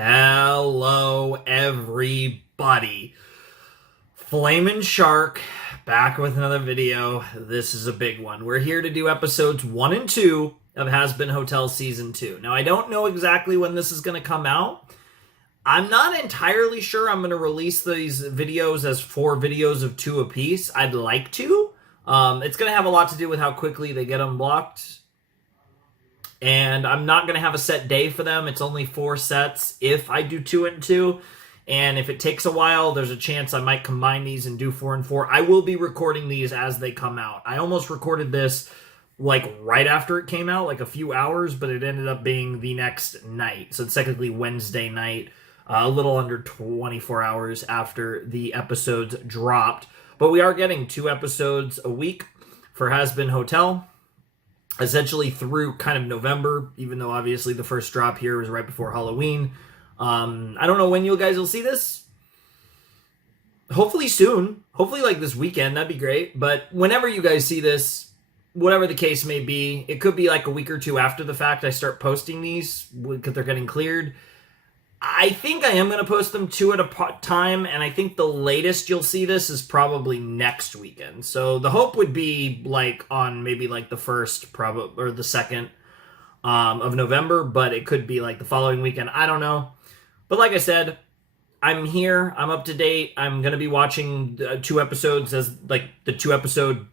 Hello, everybody. Flamin' Shark back with another video. This is a big one. We're here to do episodes 1 and 2 of Hazbin Hotel Season 2. Now, I don't know exactly when this is going to come out. I'm not entirely sure I'm going to release these videos as 4 videos of 2 apiece. I'd like to. It's going to have a lot to do with how quickly they get unblocked. And I'm not going to have a set day for them. It's only 4 sets if I do 2 and 2. And if it takes a while, there's a chance I might combine these and do 4 and 4. I will be recording these as they come out. I almost recorded this like right after it came out, like a few hours, but it ended up being the next night. So it's technically Wednesday night, a little under 24 hours after the episodes dropped. But we are getting 2 episodes a week for Hazbin Hotel, essentially through kind of November, even though obviously the first drop here was right before Halloween. I don't know when you guys will see this. Hopefully soon. Hopefully like this weekend. That'd be great. But whenever you guys see this, whatever the case may be, it could be like a week or 2 after the fact I start posting these because they're getting cleared. I think I am going to post them 2 at a time, and I think the latest you'll see this is probably next weekend. So the hope would be like on maybe like the 1st or the 2nd of November, but it could be like the following weekend. I don't know. But like I said, I'm here. I'm up to date. I'm going to be watching 2 episodes as like the 2 episode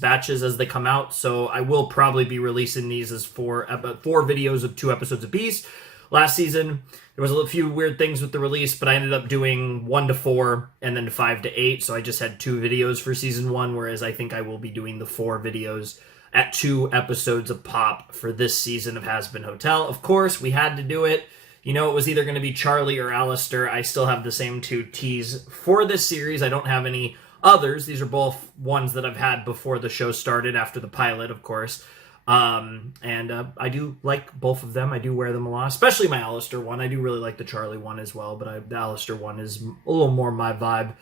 batches as they come out. So I will probably be releasing these as 4 videos of 2 episodes apiece. Last season, there was a few weird things with the release, but I ended up doing 1 to 4 and then 5 to 8. So I just had 2 videos for season 1, whereas I think I will be doing the 4 videos at 2 episodes a pop for this season of Hazbin Hotel. Of course, we had to do it. You know, it was either going to be Charlie or Alistair. I still have the same 2 T's for this series. I don't have any others. These are both ones that I've had before the show started, after the pilot, of course. I do like both of them. I do wear them a lot, especially my Alistair one. I do really like the Charlie one as well, but the Alistair one is a little more my vibe.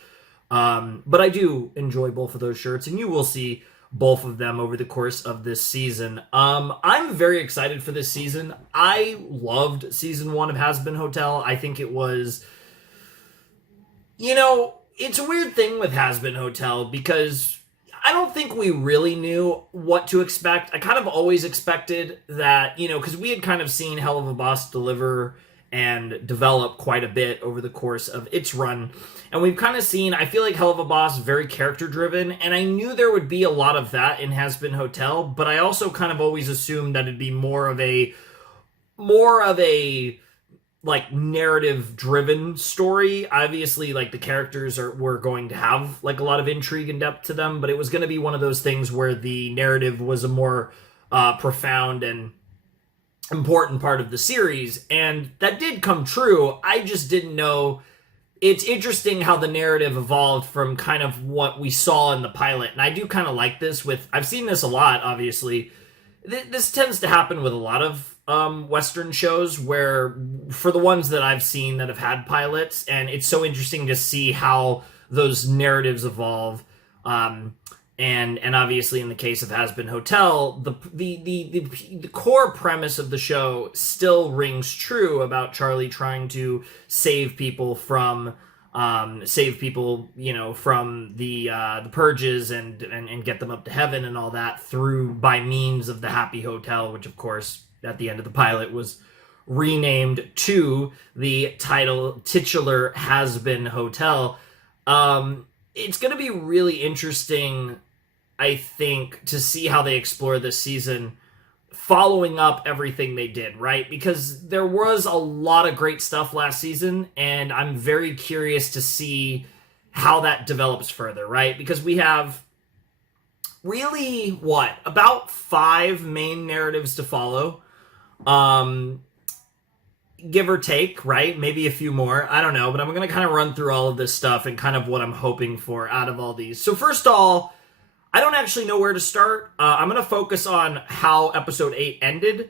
But I do enjoy both of those shirts, and you will see both of them over the course of this season. I'm very excited for this season. I loved season 1 of Hazbin Hotel. I think it was, it's a weird thing with Hazbin Hotel because I don't think we really knew what to expect. I kind of always expected that, because we had kind of seen Hell of a Boss deliver and develop quite a bit over the course of its run. And we've kind of seen, I feel like Hell of a Boss very character-driven, and I knew there would be a lot of that in Hazbin Hotel, but I also kind of always assumed that it'd be more of a like narrative-driven story. Obviously, like the characters were going to have like a lot of intrigue and depth to them, but it was going to be one of those things where the narrative was a more profound and important part of the series, and that did come true. I just didn't know. It's interesting how the narrative evolved from kind of what we saw in the pilot, and I do kind of like this I've seen this a lot, obviously. This tends to happen with a lot of Western shows, where for the ones that I've seen that have had pilots, and it's so interesting to see how those narratives evolve. And obviously in the case of Hazbin Hotel, the core premise of the show still rings true about Charlie trying to save people from from the purges and get them up to heaven and all that by means of the Happy Hotel, which of course at the end of the pilot was renamed to the titular Hazbin Hotel. It's going to be really interesting, I think, to see how they explore this season, following up everything they did, right? Because there was a lot of great stuff last season, and I'm very curious to see how that develops further, right? Because we have really, about 5 main narratives to follow, give or take, right? Maybe a few more, I don't know, but I'm going to kind of run through all of this stuff and kind of what I'm hoping for out of all these. So first of all, I don't actually know where to start. I'm going to focus on how episode 8 ended,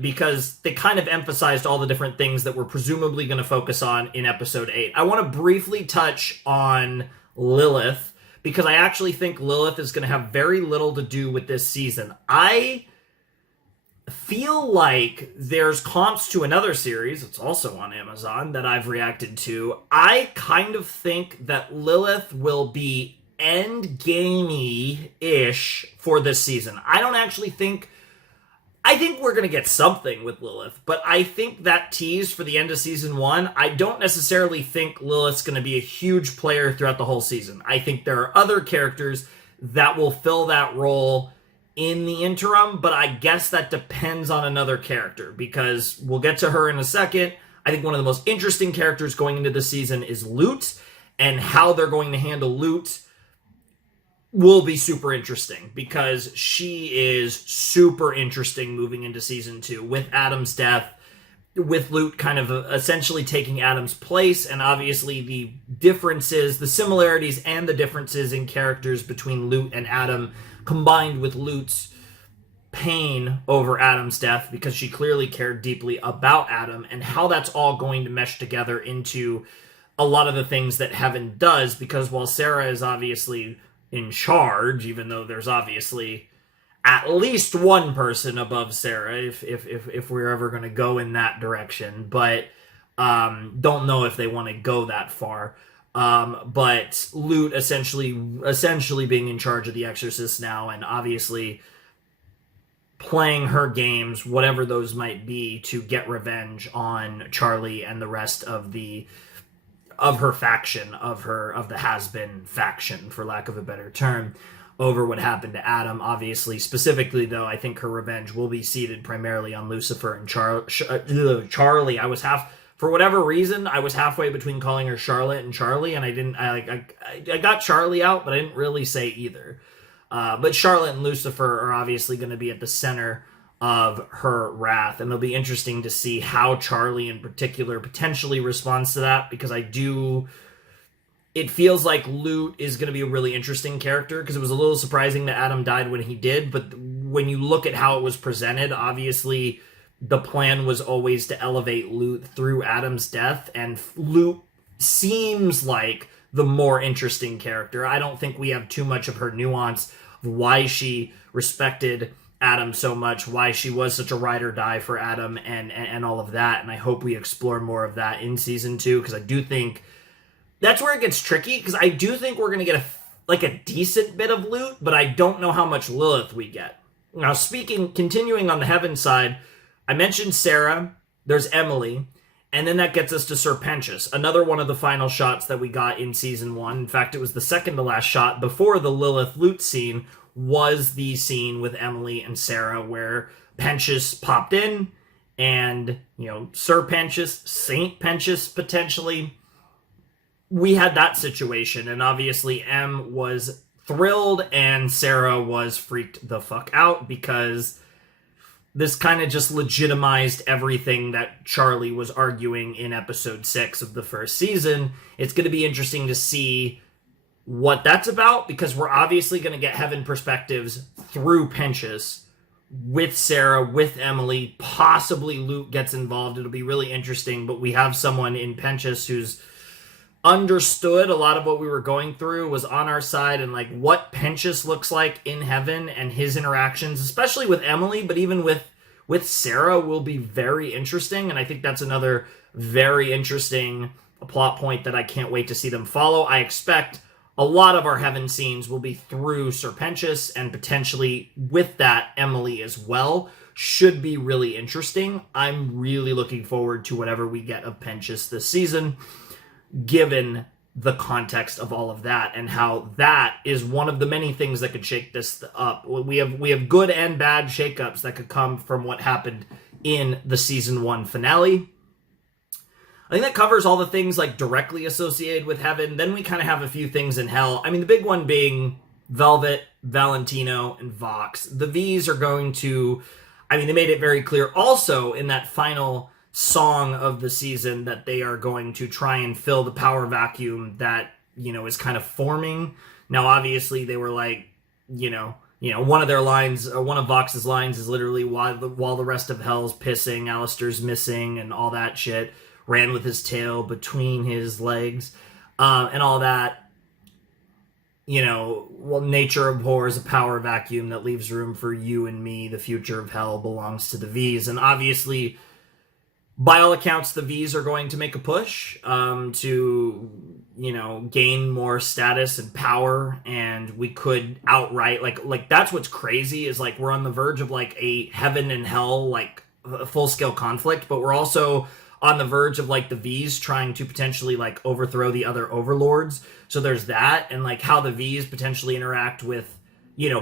because they kind of emphasized all the different things that we're presumably going to focus on in episode 8. I want to briefly touch on Lilith, because I actually think Lilith is going to have very little to do with this season. I feel like there's comps to another series, it's also on Amazon, that I've reacted to. I kind of think that Lilith will be endgamey-ish for this season. I think we're going to get something with Lilith, but I think that tease for the end of season 1, I don't necessarily think Lilith's going to be a huge player throughout the whole season. I think there are other characters that will fill that role in the interim, but I guess that depends on another character, because we'll get to her in a second. I think one of the most interesting characters going into the season is Lute, and how they're going to handle Lute will be super interesting, because she is super interesting moving into season 2 with Adam's death, with Lute kind of essentially taking Adam's place, and obviously the differences, the similarities and the differences in characters between Lute and Adam, combined with Lute's pain over Adam's death, because she clearly cared deeply about Adam, and how that's all going to mesh together into a lot of the things that Heaven does, because while Sarah is obviously in charge, even though there's obviously at least one person above Sarah, if we're ever going to go in that direction, but don't know if they want to go that far. But Lute essentially being in charge of the Exorcist now, and obviously playing her games, whatever those might be, to get revenge on Charlie and the rest of her faction, of the Hazbin faction, for lack of a better term, over what happened to Adam. Obviously, specifically though, I think her revenge will be seated primarily on Lucifer and Charlie. For whatever reason, I was halfway between calling her Charlotte and Charlie, and I got Charlie out, but I didn't really say either. But Charlotte and Lucifer are obviously going to be at the center of her wrath, and it'll be interesting to see how Charlie in particular potentially responds to that, because it feels like Lute is going to be a really interesting character, because it was a little surprising that Adam died when he did, but when you look at how it was presented, obviously the plan was always to elevate Lute through Adam's death, and Lute seems like the more interesting character. I don't think we have too much of her nuance of why she respected Adam so much, why she was such a ride or die for Adam, and all of that, and I hope we explore more of that in season 2, because I do think that's where it gets tricky, because I do think we're going to get a decent bit of Lute, but I don't know how much Lilith we get. Now, continuing on the Heaven side, I mentioned Sarah, there's Emily, and then that gets us to Sir Pentious, another one of the final shots that we got in season 1. In fact, it was the second to last shot before the Lilith Lute scene, was the scene with Emily and Sarah where Pentious popped in, and, Sir Pentious, Saint Pentious potentially, we had that situation, and obviously Em was thrilled and Sarah was freaked the fuck out, because this kind of just legitimized everything that Charlie was arguing in episode 6 of the first season. It's going to be interesting to see what that's about, because we're obviously going to get Heaven perspectives through Pentious with Sarah, with Emily, possibly Luke gets involved. It'll be really interesting, but we have someone in Pentious who's understood a lot of what we were going through, was on our side, and what Pentious looks like in Heaven and his interactions, especially with Emily, but even with Sarah, will be very interesting, and I think that's another very interesting plot point that I can't wait to see them follow. I expect a lot of our Heaven scenes will be through Sir Pentious, and potentially with that, Emily as well. Should be really interesting. I'm really looking forward to whatever we get of Pentious this season, given the context of all of that, and how that is one of the many things that could shake this up. We have good and bad shakeups that could come from what happened in the season 1 finale. I think that covers all the things directly associated with Heaven. Then we kind of have a few things in Hell. I mean, the big one being Velvet, Valentino, and Vox. The V's are going to, they made it very clear also in that final song of the season that they are going to try and fill the power vacuum that, is kind of forming. Now, obviously, they were one of their lines, one of Vox's lines is literally, while the rest of Hell's pissing, Alistair's missing, and all that shit, ran with his tail between his legs, and all that. well, nature abhors a power vacuum that leaves room for you and me. The future of hell belongs to the V's. And obviously, by all accounts, the V's are going to make a push to, gain more status and power. And we could outright, like that's what's crazy is like we're on the verge of like a heaven and hell, like full scale conflict, but we're also on the verge of like the V's trying to potentially like overthrow the other overlords. So there's that, and like how the V's potentially interact with,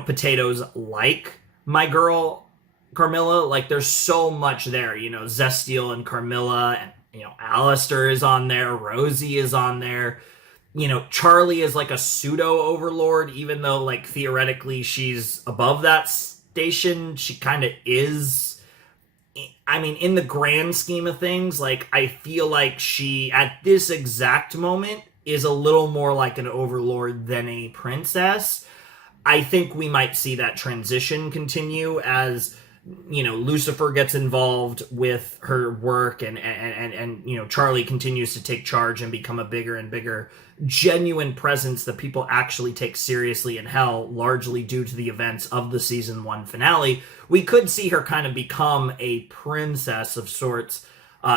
potatoes like my girl Carmilla. Like there's so much there, Zestiel and Carmilla, and Alistair is on there, Rosie is on there. Charlie is like a pseudo overlord, even though like theoretically she's above that station. She kind of is. I mean, in the grand scheme of things, like, I feel like she, at this exact moment, is a little more like an overlord than a princess. I think we might see that transition continue as, Lucifer gets involved with her work and Charlie continues to take charge and become a bigger and bigger genuine presence that people actually take seriously in hell, largely due to the events of the season 1 finale. We could see her kind of become a princess of sorts,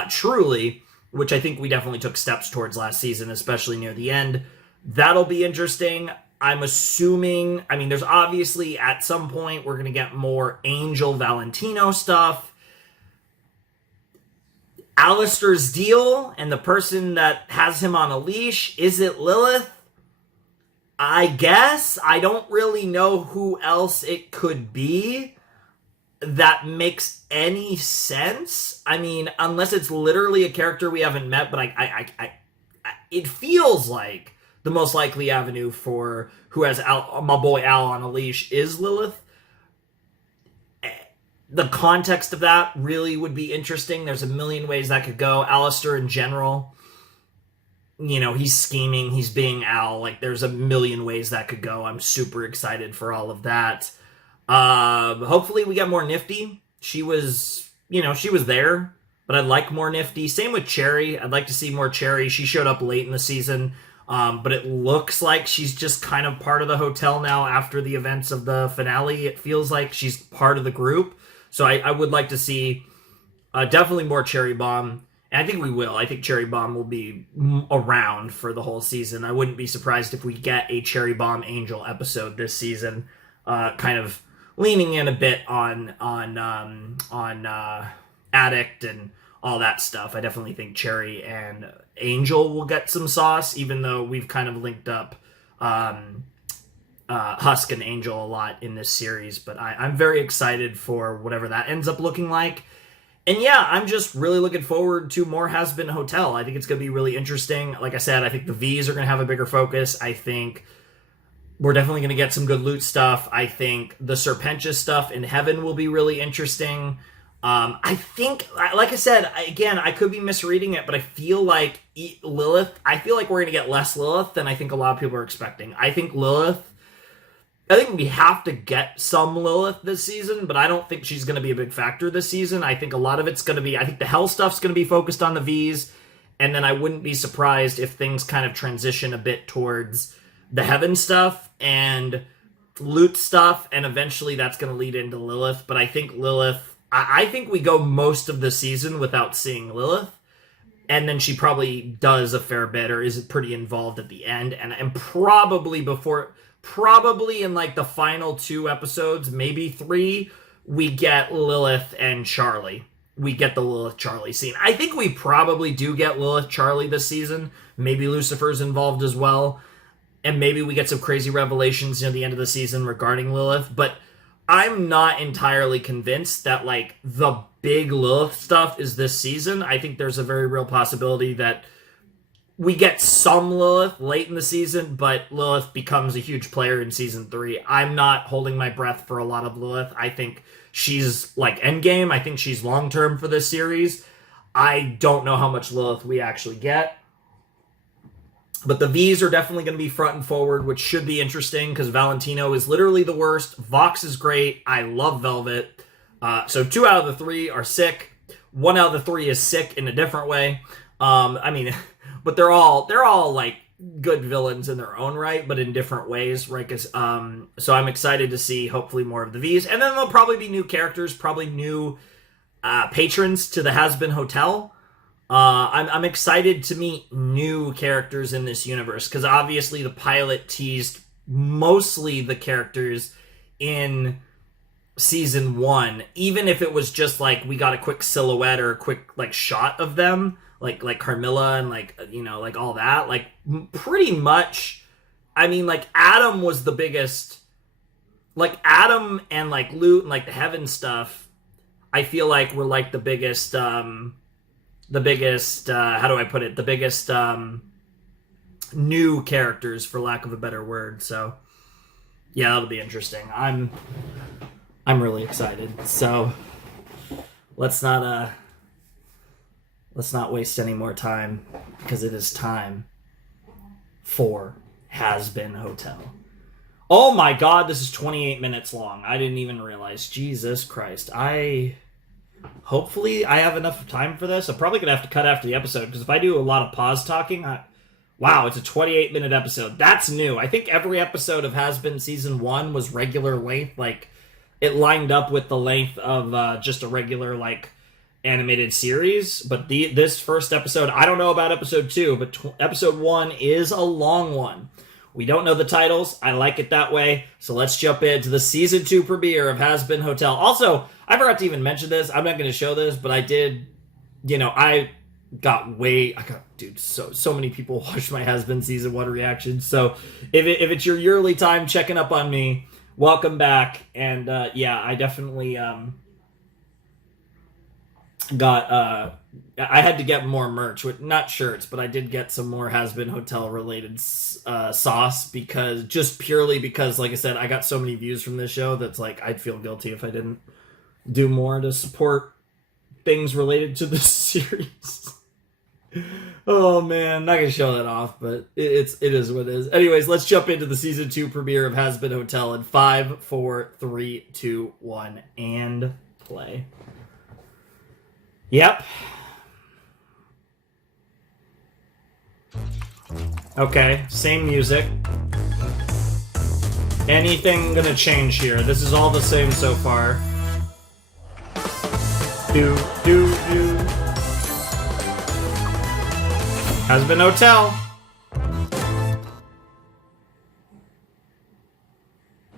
truly, which I think we definitely took steps towards last season, especially near the end. That'll be interesting. I'm assuming, there's obviously at some point we're going to get more Angel Valentino stuff. Alistair's deal and the person that has him on a leash, is it Lilith? I guess. I don't really know who else it could be that makes any sense. Unless it's literally a character we haven't met, but it feels like the most likely avenue for who has my boy Al on a leash is Lilith. The context of that really would be interesting. There's a million ways that could go. Alistair in general, he's scheming, he's being Al. Like, there's a million ways that could go. I'm super excited for all of that. Hopefully we get more Nifty. She was there, but I'd like more Nifty. Same with Cherry. I'd like to see more Cherry. She showed up late in the season. But it looks like she's just kind of part of the hotel now after the events of the finale. It feels like she's part of the group. So I would like to see definitely more Cherry Bomb. And I think we will. I think Cherry Bomb will be around for the whole season. I wouldn't be surprised if we get a Cherry Bomb Angel episode this season, kind of leaning in a bit on Addict and all that stuff. I definitely think Cherry and Angel will get some sauce, even though we've kind of linked up Husk and Angel a lot in this series. But I'm very excited for whatever that ends up looking like. And yeah, I'm just really looking forward to more Hazbin Hotel. I think it's going to be really interesting. Like I said, I think the V's are going to have a bigger focus. I think we're definitely going to get some good loot stuff. I think the Sir Pentious stuff in Heaven will be really interesting. I think, like I said, again, I could be misreading it, but I feel like Lilith, I feel like we're going to get less Lilith than I think a lot of people are expecting. I think we have to get some Lilith this season, but I don't think she's going to be a big factor this season. I think a lot of it's going to be, I think the Hell stuff's going to be focused on the V's, and then I wouldn't be surprised if things kind of transition a bit towards the Heaven stuff and loot stuff, and eventually that's going to lead into Lilith. But I think I think we go most of the season without seeing Lilith, and then she probably does a fair bit or is pretty involved at the end, and probably in like the final 2 episodes, maybe 3, we get Lilith and Charlie. We get the Lilith Charlie scene. I think we probably do get Lilith Charlie this season. Maybe Lucifer's involved as well, and maybe we get some crazy revelations near the end of the season regarding Lilith, but I'm not entirely convinced that, like, the big Lilith stuff is this season. I think there's a very real possibility that we get some Lilith late in the season, but Lilith becomes a huge player in season 3. I'm not holding my breath for a lot of Lilith. I think she's, like, endgame. I think she's long-term for this series. I don't know how much Lilith we actually get. But the V's are definitely going to be front and forward, which should be interesting because Valentino is literally the worst. Vox is great. I love Velvet. So 2 out of the 3 are sick. 1 out of the 3 is sick in a different way. But they're all like, good villains in their own right, but in different ways, right? So I'm excited to see hopefully more of the V's, and then there'll probably be new characters, probably new patrons to the Hazbin Hotel. I'm excited to meet new characters in this universe, because obviously the pilot teased mostly the characters in season 1, even if it was just like we got a quick silhouette or a quick like shot of them, like Carmilla and like, you know, like all that, like pretty much. I mean, like Adam was the biggest, like Adam and like Loot and like the Heaven stuff, I feel like were like the biggest how do I put it, the biggest new characters, for lack of a better word. So yeah, that'll be interesting. I'm really excited. So let's not waste any more time, because it is time for Hazbin Hotel. Oh my god, this is 28 minutes long. I didn't even realize. Jesus Christ. Hopefully I have enough time for this. I'm probably going to have to cut after the episode, because if I do a lot of pause talking, wow, it's a 28-minute episode. That's new. I think every episode of Hazbin Season 1 was regular length. Like, it lined up with the length of just a regular, like, animated series. But this first episode, I don't know about episode 2, but episode 1 is a long one. We don't know the titles. I like it that way. So let's jump into the Season 2 premiere of Hazbin Hotel. Also, I forgot to even mention this. I'm not going to show this, but I did, you know, dude, so many people watched my Hazbin Season 1 reaction. So if it's your yearly time checking up on me, welcome back. And yeah, I definitely I had to get more merch, not shirts, but I did get some more Hazbin Hotel related sauce, purely because, like I said, I got so many views from this show that's like, I'd feel guilty if I didn't do more to support things related to this series. Oh man, not gonna show that off, but it is what it is. Anyways, let's jump into the season 2 premiere of Hazbin Hotel in 5, 4, 3, 2, 1, and play. Yep. Okay, same music. Anything gonna change here? This is all the same so far. Do. Hazbin Hotel.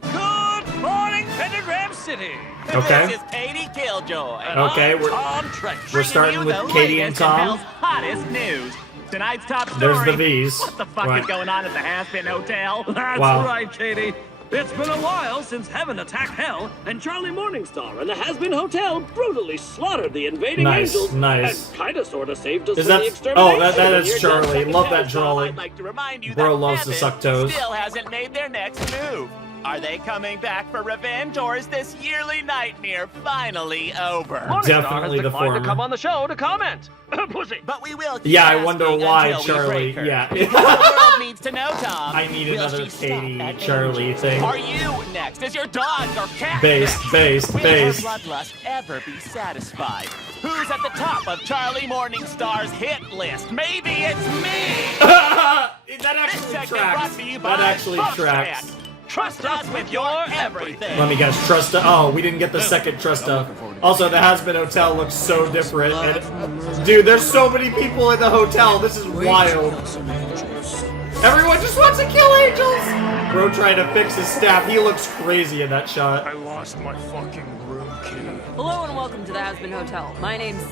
Good morning, Pentagram City. Okay. This is Katie Killjoy. Okay, we're starting with Katie and Tom. Hottest news. Tonight's top story. There's the V's. What the fuck is going on at the Hazbin Hotel? That's Wow. right, Katie. It's been a while since heaven attacked hell, and Charlie Morningstar and the Hazbin Hotel brutally slaughtered the invading angels. Nice. And kinda sorta saved us Is from that? the extermination. Oh, that is You're Charlie. just Love that I'd Charlie. like to remind you Bro that loves to Heaven suck toes. still hasn't made their next move. Are they coming back for revenge, or is this yearly nightmare finally over? Morningstar Definitely has the declined former. to come on the show to comment. Pussy. But we will keep Yeah, I asking wonder why, until we Charlie. break her. Yeah. The world needs to know, Tom. I need Will another she stop Katie at Charlie angels? thing. Are you next? Is your dog or cat Based, next? based, Will based. her bloodlust ever be satisfied? Who's at the top of Charlie Morningstar's hit list? Maybe it's me! That This actually segment tracks. brought to you by That actually Postman. tracks. Trust us with your everything. Let me guess. Trusta. Oh, we didn't get the second Trusta. Also, the Hazbin Hotel looks so different. And, dude, there's so many people in the hotel. This is wild. Everyone just wants to kill angels. Bro trying to fix his staff. He looks crazy in that shot. I lost my fucking room key. Hello and welcome to the Hazbin Hotel. My name's,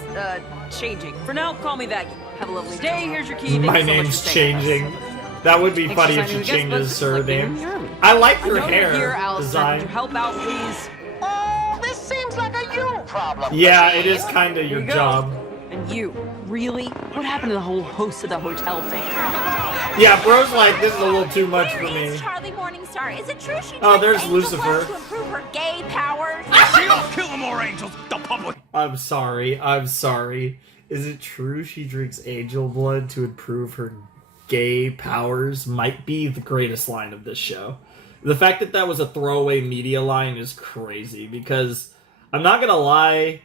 changing. For now, call me Becky. Have a lovely day. Here's your key. Thank My you so much name's for staying with us. changing. That would be Thanks funny for if she signing the changes guest list. her It's like being in name. the army. I like I her know hair you're here, Allison. design. Would you help out, please? Oh, this seems like a you problem. Yeah, it is kind of Here your you go. job. And you, really? What happened to the whole host of the hotel thing? Yeah, bro's like, this is a little too much for Where me. is Charlie Morningstar? Is it true she Oh, drinks there's angel Lucifer. blood to improve her gay powers? She don't kill more angels, the public. I'm sorry. Is it true she drinks angel blood to improve her gay powers? Might be the greatest line of this show. The fact that that was a throwaway media line is crazy, because I'm not gonna lie,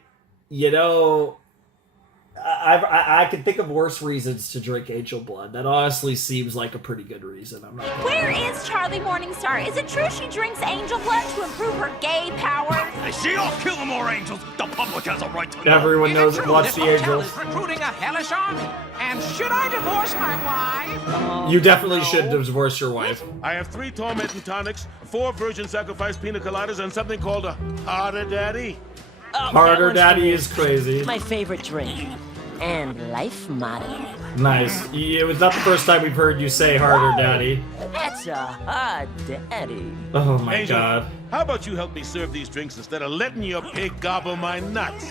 you know, I can think of worse reasons to drink angel blood. That honestly seems like a pretty good reason. I'm not. Where is Charlie Morningstar? Is it true she drinks angel blood to improve her gay powers? Hey, she all kill more angels. The public has a right to know. Everyone knows it. Watch the angels. Recruiting a hellish army. And should I divorce my wife? You definitely should divorce your wife. I have 3 tormenting tonics, 4 virgin sacrifice pina coladas, and something called a harder daddy. Harder daddy is crazy. My favorite drink. And life motto. Nice. It was not the first time we've heard you say harder daddy. That's a hard daddy. Oh my Angel, god. how about you help me serve these drinks instead of letting your pig gobble my nuts?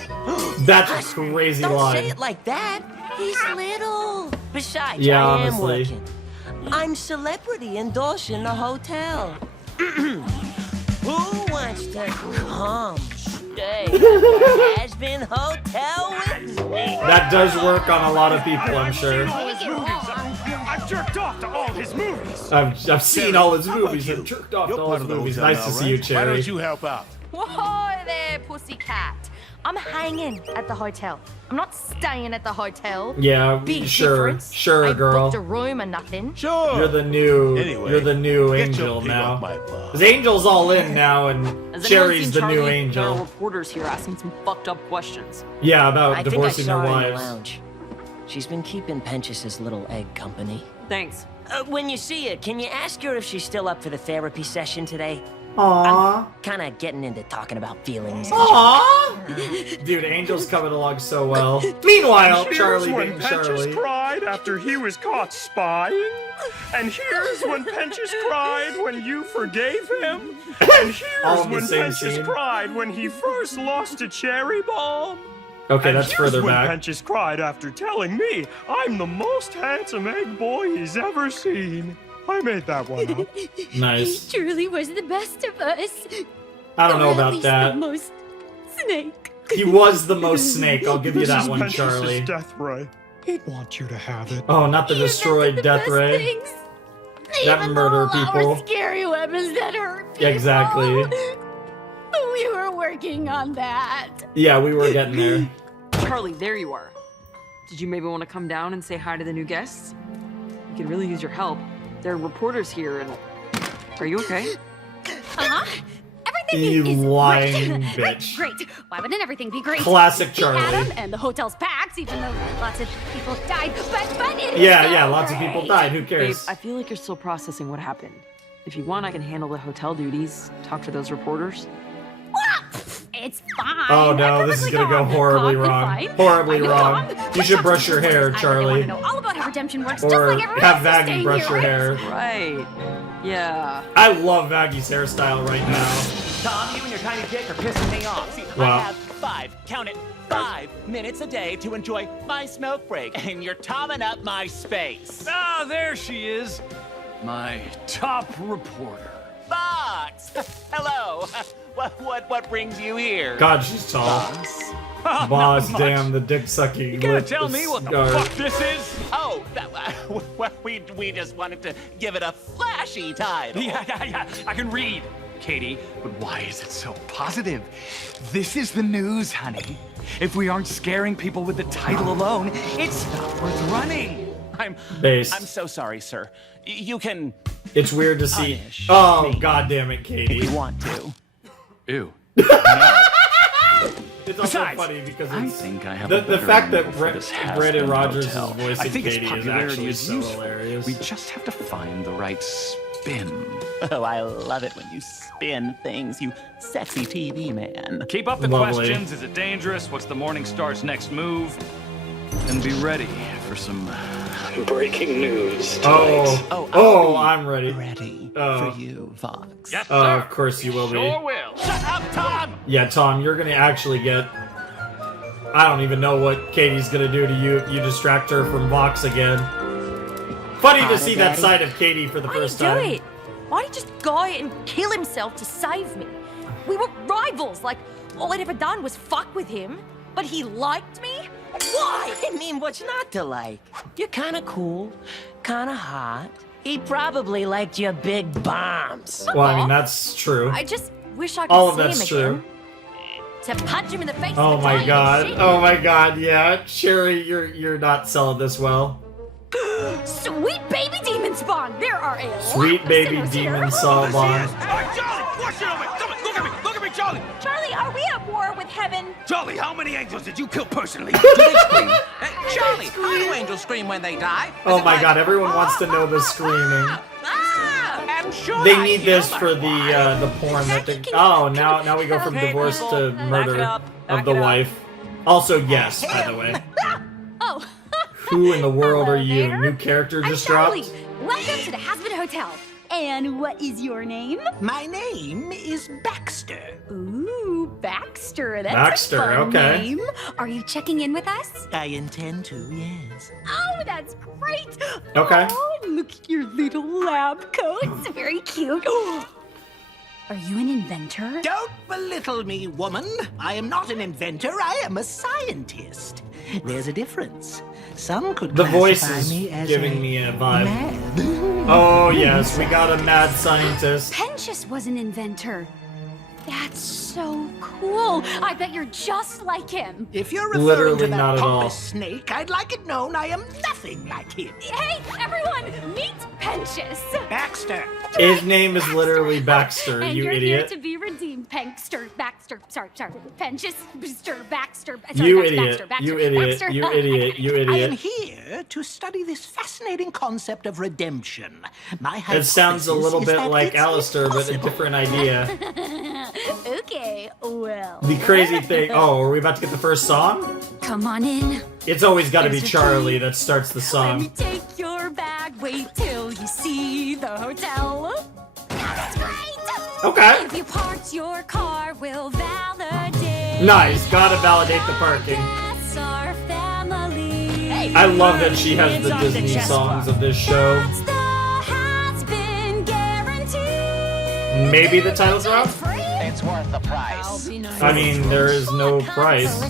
That's a crazy Don't line. say it like that. He's little. Besides, Yeah, I am honestly. working. I'm celebrity endorsing the hotel. Who wants to come stay at the Hazbin Hotel with me? That does work on a lot of people, I'm sure. I've jerked off to all his movies. I've seen all his movies. I've jerked off to You're all part his of the movies. hotel Nice to now, see you, right? Why Cherry. don't you help out? Whoa there, pussycat. I'm hanging at the hotel. I'm not staying at the hotel. Yeah, Big sure, difference. sure, I girl. booked a room or nothing. Sure. You're the new, Anyway, you're the new get angel your pig now. off my butt. Cause Angel's all in now, and Has anyone Cherry's seen the Charlie? new There are angel. reporters here asking some fucked up questions. Yeah, about I think I divorcing saw their her in the wives. lounge. She's been keeping Pentious' little egg company. Thanks. When you see her, can you ask her if she's still up for the therapy session today? Aww. Kind of getting into talking about feelings. Aww. Dude, Angel's coming along so well. Meanwhile, Charlie when being Pentious Charlie. cried after he was caught spying. And here's when Pentious cried when you forgave him. And All here's in the when same Pentious scene. cried when he first lost a cherry bomb. Okay, And that's here's further when back. Pentious cried after telling me I'm the most handsome egg boy he's ever seen. I made that one up. Nice. Truly was the best of us. I don't know Or at about least that. The most snake. He was the most snake. I'll give you This that is one, Pentious' Charlie. death ray. He'd want you to have it. Oh, not the destroyed death ray. Things. That Even murder though people. Our scary weapons that hurt people. Exactly. We were working on that. Yeah, we were getting there. Charlie, there you are. Did you maybe want to come down and say hi to the new guests? We could really use your help. There are reporters here and... Are you okay? Uh-huh. Everything You is lying great. bitch. Great. Why wouldn't everything be great? Classic The Charlie. atom and the hotel's packed, even though lots of people died. But it is Yeah, so yeah, lots of people great. died. Who Babe, cares? I feel like you're still processing what happened. If you want, I can handle the hotel duties, talk to those reporters. It's fine. Oh no, this is gonna go horribly wrong. Horribly wrong. You should brush your hair, I Charlie. want to know all about how redemption works, just Or like everyone have else is Vaggie staying brush here, your right? hair. Right. Yeah. I love Vaggie's hairstyle right now. Tom, you and your tiny dick are pissing me off. See, Wow. I have 5, count it, 5 minutes a day to enjoy my smoke break, and you're tomming up my space. Ah, there she is. My top reporter. Fox! Hello. What brings you here? God, she's tall. Oh, Boss, not much. damn, the dick sucking. You gotta lip tell is me what the scarred. fuck this is? Oh, well, we just wanted to give it a flashy title. Yeah, I can read, Katie. But why is it so positive? This is the news, honey. If we aren't scaring people with the title alone, it's not worth running. I'm Based. so sorry, sir. You can, It's weird to see. Punish Oh, me. god damn it, if Katie. you want to. Ew. It's also Besides, funny because I it's think I have the a better fact that angle for this Brandon Hazbin Rogers is hotel. voicing I think its Katie is popularity actually is so useful. hilarious. We just have to find the right spin. Oh, I love it when you spin things, you sexy TV man. Keep up the Lovely. questions. Is it dangerous? What's the Morning Star's next move? And be ready for some breaking news. Oh, I'm ready. Ready Oh. for you, Fox. Yes, Of course you will be. will. Shut up, Tom! Yeah, Tom, you're gonna actually get. I don't even know what Katie's gonna do to you. You distract her from Vox again. Funny to see that side of Katie for the Why'd first he do time. it? Why'd he just go and kill himself to save me? We were rivals. Like, all I'd ever done was fuck with him, but he liked me? Why? I mean, what's not to like? You're kind of cool, kind of hot. He probably liked your big bombs. Well, I mean that's true. I just wish I could All of see that's him true. again. to punch him in the face. Oh for my trying god. to shit. Oh my god, yeah. Sherry, you're not selling this well. Sweet baby demon spawn. There are a Sweet lot baby of sinners demon here. Saul Bond. Hey, Charlie, what's your name? Come on, look at me. Look at me, Charlie. Charlie, are we at war with heaven? Charlie, how many angels did you kill personally? Charlie, how do angels scream when they die? Oh my god, everyone wants to know the screaming. And should They I need heal this my for the porn that they... Oh, now we go from divorce to murder of the wife. Also, yes, by the way. Oh. Who in the world are you? there. New character I'm just Charlie. dropped? Welcome to the Hazbin Hotel. And what is your name? My name is Baxter. Ooh, Baxter. That's Baxter, a fun okay. name. Are you checking in with us? I intend to, yes. Oh, that's great. Okay. Oh, look at your little lab coat. It's very cute. Are you an inventor? Don't belittle me, woman. I am not an inventor. I am a scientist. There's a difference. Some could The voice classify is me as giving me a vibe. mad. Oh yes, we got a mad scientist. Pentious was an inventor. That's so cool. I bet you're just like him. If you're referring Literally to that not at all. pompous snake, I'd like it known I am nothing like him. Hey, everyone, meet Pentious. Baxter. His name is literally Baxter, And you you're idiot. here to be redeemed, Baxter. Sorry, Pentious, Baxter. You Sorry, idiot, Baxter, you idiot, Baxter. you idiot, you I am idiot. here to study this fascinating concept of redemption. My It sounds a little hypothesis is bit that like it's Alistair, but a impossible. different idea. Okay, well. The crazy thing... Oh, are we about to get the first song? Come on in. It's always got to be Here's your Charlie key. that starts the Let song. me take your bag. Wait till you see the hotel. That's great. Okay. If you parked your car, we'll validate. Nice, gotta validate the parking. That's our family. I love that she has the Disney songs of this show. That's the has-been guarantee. Maybe the title drop? It's worth the price. I mean, there is no price.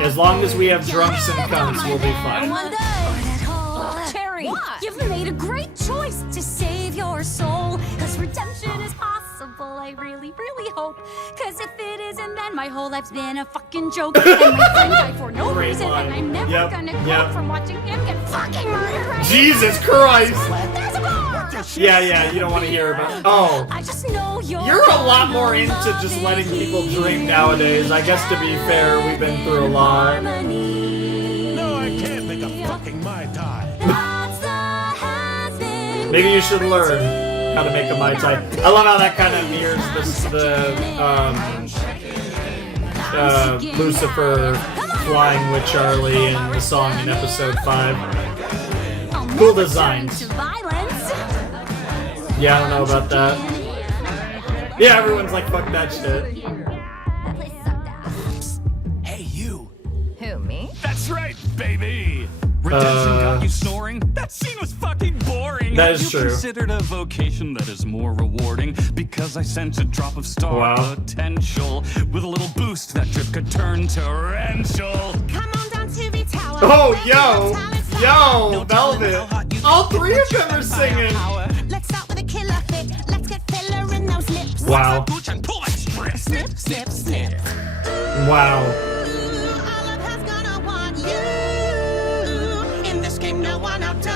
As long as we have drunks and cunts, we'll be fine. Terry, you've made a great choice to save your soul. Cause redemption is possible, I really, really hope. Cause if it isn't, then my whole life's been a fucking joke. And my friend died for no Great reason, line. and I'm never Yep, gonna yep. grow from watching him get fucking murdered. Right? Jesus Christ! There's a bar! Yeah, you don't want to hear about... Oh. I just know You're a lot more into just letting people drink nowadays. I guess to be fair, we've been through a lot. No, I can't make a fucking Mai Tai. Maybe you should learn how to make a Mai Tai. I love how that kind of mirrors the Lucifer flying with Charlie in the song in episode 5. Cool designs. Yeah, I don't know about that. Yeah, everyone's like, fuck that shit. Hey, you. Who, me? That's right, baby. Redemption got you snoring? That scene was fucking boring. That is you true. Considered a vocation that is more rewarding because I sent a drop of star Wow. potential with a little boost that drip could turn torrential. Come on down to the tower. Oh, yo, Velvet. All three of them are singing. Let's start with a killer fit. Let's get filler in those lips. Wow. And pull that strip. Snip, snip, snip. Wow. All of us gonna want you. In this game, no one outdoes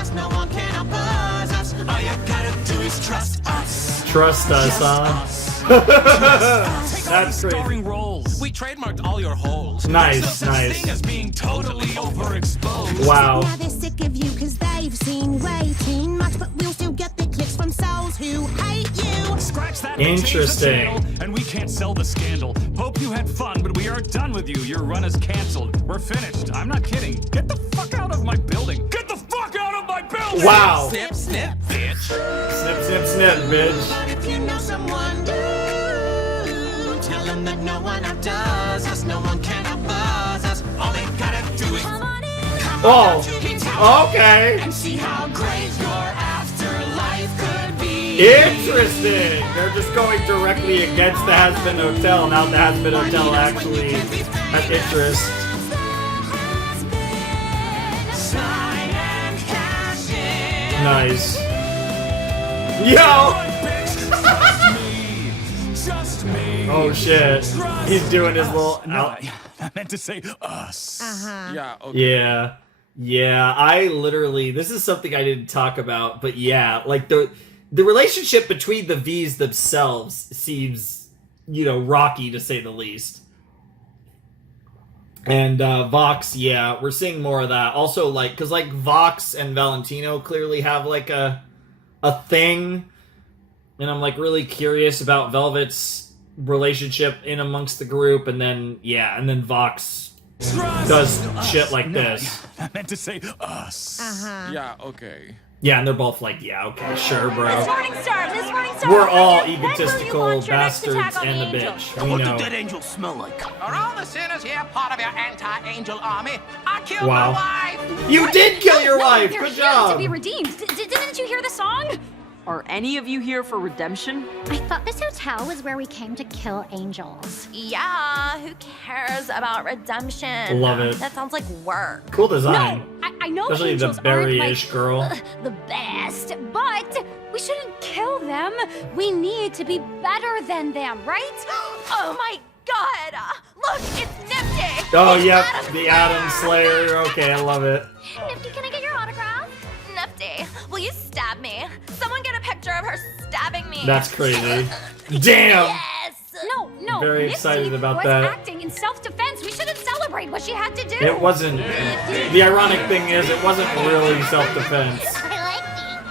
us. No one can oppose us. All you gotta do is trust us. Trust us, huh? That's Starring crazy. roles. We trademarked all your holes. Nice, There's no nice. such thing as being totally overexposed. Wow. Now they're sick of you because they've seen way too much. But we'll still get the clicks from souls who hate you. Scratch that. Interesting. Change the channel, and we can't sell the scandal. Hope you had fun, but we are done with you. Your run is canceled. We're finished. I'm not kidding. Get the fuck out of my building. Get the fuck out of my building. Wow. Snip, snip, bitch. Snip, snip, snip, bitch. But if you know someone new, tell them that no one outdoes us. No one can oppose us. All they gotta do is come on in. Come Oh, on to the tower okay. and see how great your afterlife could be. Interesting. They're just going directly against the Hazbin Hotel. Now the Hazbin Hotel actually has interest. Sign and cash in. Nice. Yo! Just me. Just me. Oh shit. He's doing his little I meant to say us. Yeah, okay. Yeah. Yeah, I literally, this is something I didn't talk about, but yeah, like the relationship between the V's themselves seems, you know, rocky to say the least. And Vox, yeah, we're seeing more of that. Also, like, because like Vox and Valentino clearly have like a thing, and I'm like really curious about Velvet's relationship in amongst the group, and then Vox does shit like this. I meant to say us. Yeah, okay. Yeah, and they're both like, yeah, okay, sure, bro. Miss Morningstar, We're all when will you egotistical launch your next bastards attack on and the angel? bitch. We What know. did that angel smell like? Are all the sinners here part of your anti-angel army? I killed Wow. my wife! You did kill your No, wife! they're Good here job! to be redeemed. Didn't you hear the song? Are any of you here for redemption? I thought this hotel was where we came to kill angels. Yeah, who cares about redemption? Love it. That sounds like work. Cool design. No, I know Especially the angels aren't berry-ish like, girl. the best, but we shouldn't kill them. We need to be better than them, right? Oh my god! Look, it's Nifty! Oh, It's yep, Adam the Slayer. Adam Slayer. Okay, I love it. Nifty, can I get your autograph? Nifty, will you stab me? Someone get a picture of her stabbing me. That's crazy. Damn! Yes! No. Very Nifty excited about was that. acting in self-defense. We shouldn't celebrate what she had to do. It wasn't. The ironic thing is, it wasn't really self-defense. I like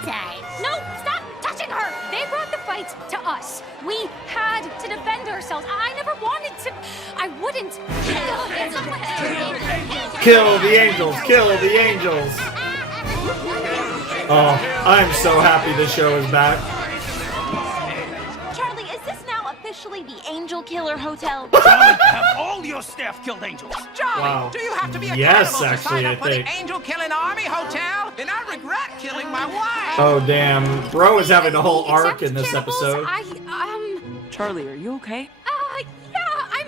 being tight. No, stop touching her. They brought the fight to us. We had to defend ourselves. I never wanted to. I wouldn't Kill the angels! Kill the angels! Oh, I'm so happy this show is back. Charlie, is this now officially the Angel Killer Hotel? Have all your staff killed angels? Charlie, Wow. do you have to be a Yes, cannibal to actually, sign I up for think. the Angel Killing Army Hotel? And I regret killing my wife! Oh damn, Bro is having a whole arc in this Cannibals, episode. Charlie, are you okay? Yeah, I'm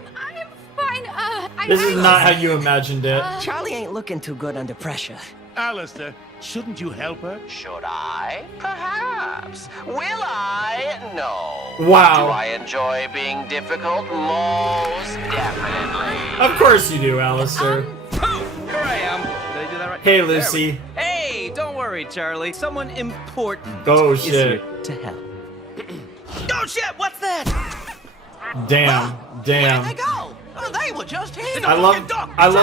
fine. This is not how you imagined it. Charlie ain't looking too good under pressure. Alistair, shouldn't you help her? Should I? Perhaps. Will I? No. Wow. Do I enjoy being difficult? Most definitely. Of course you do, Alistair. Here I am. Did I do that right? Hey, There we- Lucy. Hey, don't worry, Charlie. Someone important Oh, is shit. here to help. Oh shit! What's that? Damn, Where'd damn. they go? Oh, they were just here. I love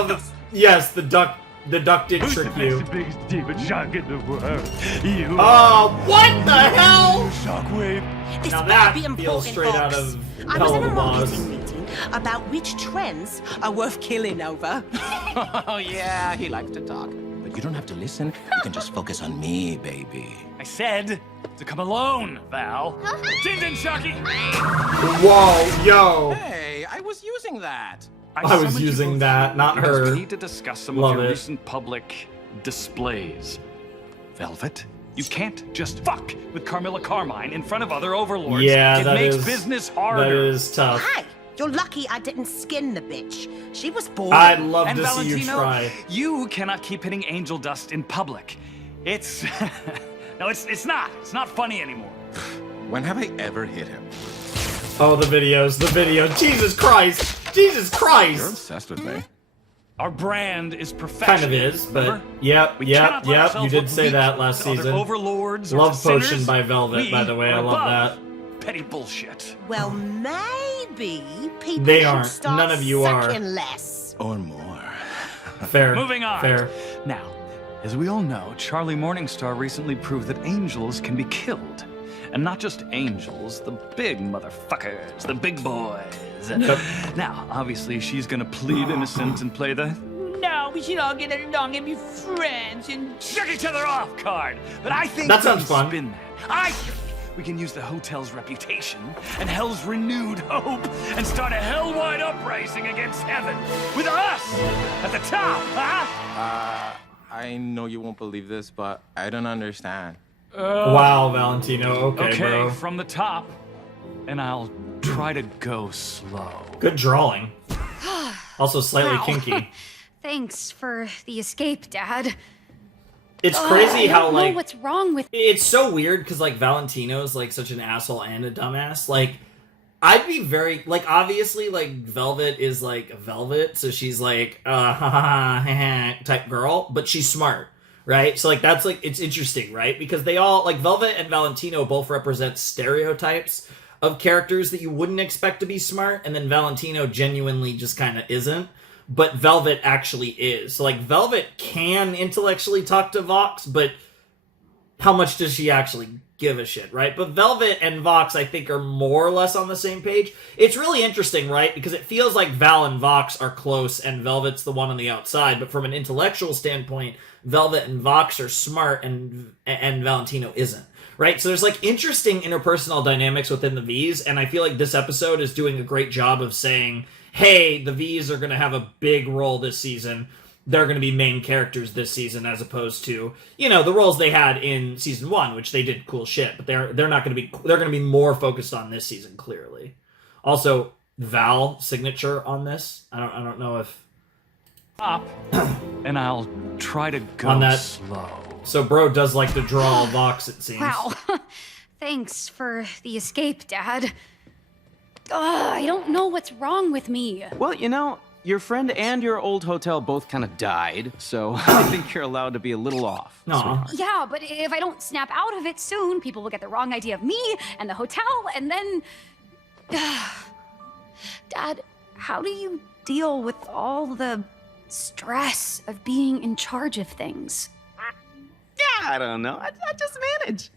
the, yes, the duck did trick you. biggest demon shark in the world? You. Oh, what the hell? Shockwave. This Now better that be feels important, straight out Fox. of I was Hell in of a a Boss. marketing meeting about which trends are worth killing over. Oh, yeah, he likes to talk. But you don't have to listen. You can just focus on me, baby. I said to come alone, Val. Chin chin, Sharky. Whoa, yo. Hey, I was using that. I was summoned you using both that, not because her. We need to discuss some Love of your it. recent public displays. Velvet, you can't just fuck with Carmilla Carmine in front of other overlords. Yeah, it that makes is business that harder. is tough. Hey, you're lucky I didn't skin the bitch. She was bored. I'd love And to see you Valentino, try. you cannot keep hitting angel dust in public. It's no, it's not. It's not funny anymore. When have I ever hit him? Oh, the videos. Jesus Christ! Jesus You're Christ! obsessed with me. Our brand is perfection. Kind of is, but remember? yep, We yep, cannot let yep. ourselves You did look say weak that last to other season. overlords or Love to sinners. Potion by Velvet, by the way. I are love above that. Petty bullshit. Well, maybe people They should aren't. start None of you are. sucking less. Or more. Fair. Moving on. Fair. Now, as we all know, Charlie Morningstar recently proved that angels can be killed. And not just angels, the big motherfuckers, the big boys. Yep. Now, obviously, she's gonna plead innocent and play the no, we should all get along and be friends and shut each other off card. But I think That we sounds can fun. spin that. I think we can use the hotel's reputation and hell's renewed hope and start a hell-wide uprising against heaven with us at the top, huh? I know you won't believe this, but I don't understand. Wow, Valentino. Okay, bro. from the top, and I'll try to go slow. Good drawing. Also slightly Wow. kinky. Thanks for the escape, Dad. It's crazy I how don't know like what's wrong with. it's so weird because like Valentino's like such an asshole and a dumbass. Like I'd be very, like, obviously, like, Velvet is, like, a Velvet, so she's, like, type girl, but she's smart, right? So, like, that's, like, it's interesting, right? Because they all, like, Velvet and Valentino both represent stereotypes of characters that you wouldn't expect to be smart, and then Valentino genuinely just kind of isn't, but Velvet actually is. So, like, Velvet can intellectually talk to Vox, but how much does she actually give a shit, right? But Velvet and Vox, I think, are more or less on the same page. It's really interesting, right? Because it feels like Val and Vox are close, and Velvet's the one on the outside, but from an intellectual standpoint, Velvet and Vox are smart, and Valentino isn't. Right? So there's, like, interesting interpersonal dynamics within the V's, and I feel like this episode is doing a great job of saying, hey, the V's are going to have a big role this season. They're going to be main characters this season, as opposed to, you know, the roles they had in season 1, which they did cool shit, but they're not going to be, they're going to be more focused on this season, clearly. Also, Val signature on this. I don't know if... Up, and I'll try to go on that, slow. So bro does like to draw a Vox, it seems. Wow. Thanks for the escape, Dad. I don't know what's wrong with me. Well, you know, your friend and your old hotel both kind of died, so I think you're allowed to be a little off. sweetheart. Yeah, but if I don't snap out of it soon, people will get the wrong idea of me and the hotel, and then... Dad, how do you deal with all the stress of being in charge of things? Yeah, I don't know. I just manage.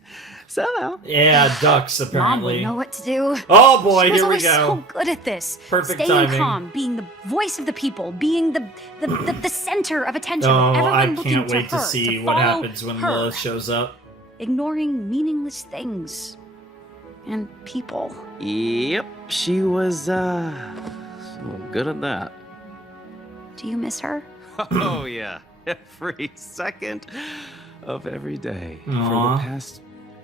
Somehow. Yeah, ducks, apparently. Mom would know what to do. Oh boy, She was here we always go. so good at this. Perfect Staying timing. calm, being the voice of the people, being the center of attention. Oh, everyone I looking can't to wait to her, see to what follow happens when her. Lilith shows up. Ignoring meaningless things. And people. Yep, she was, so good at that. Do you miss her? Oh, yeah. Every second of every day. For Aw. the past,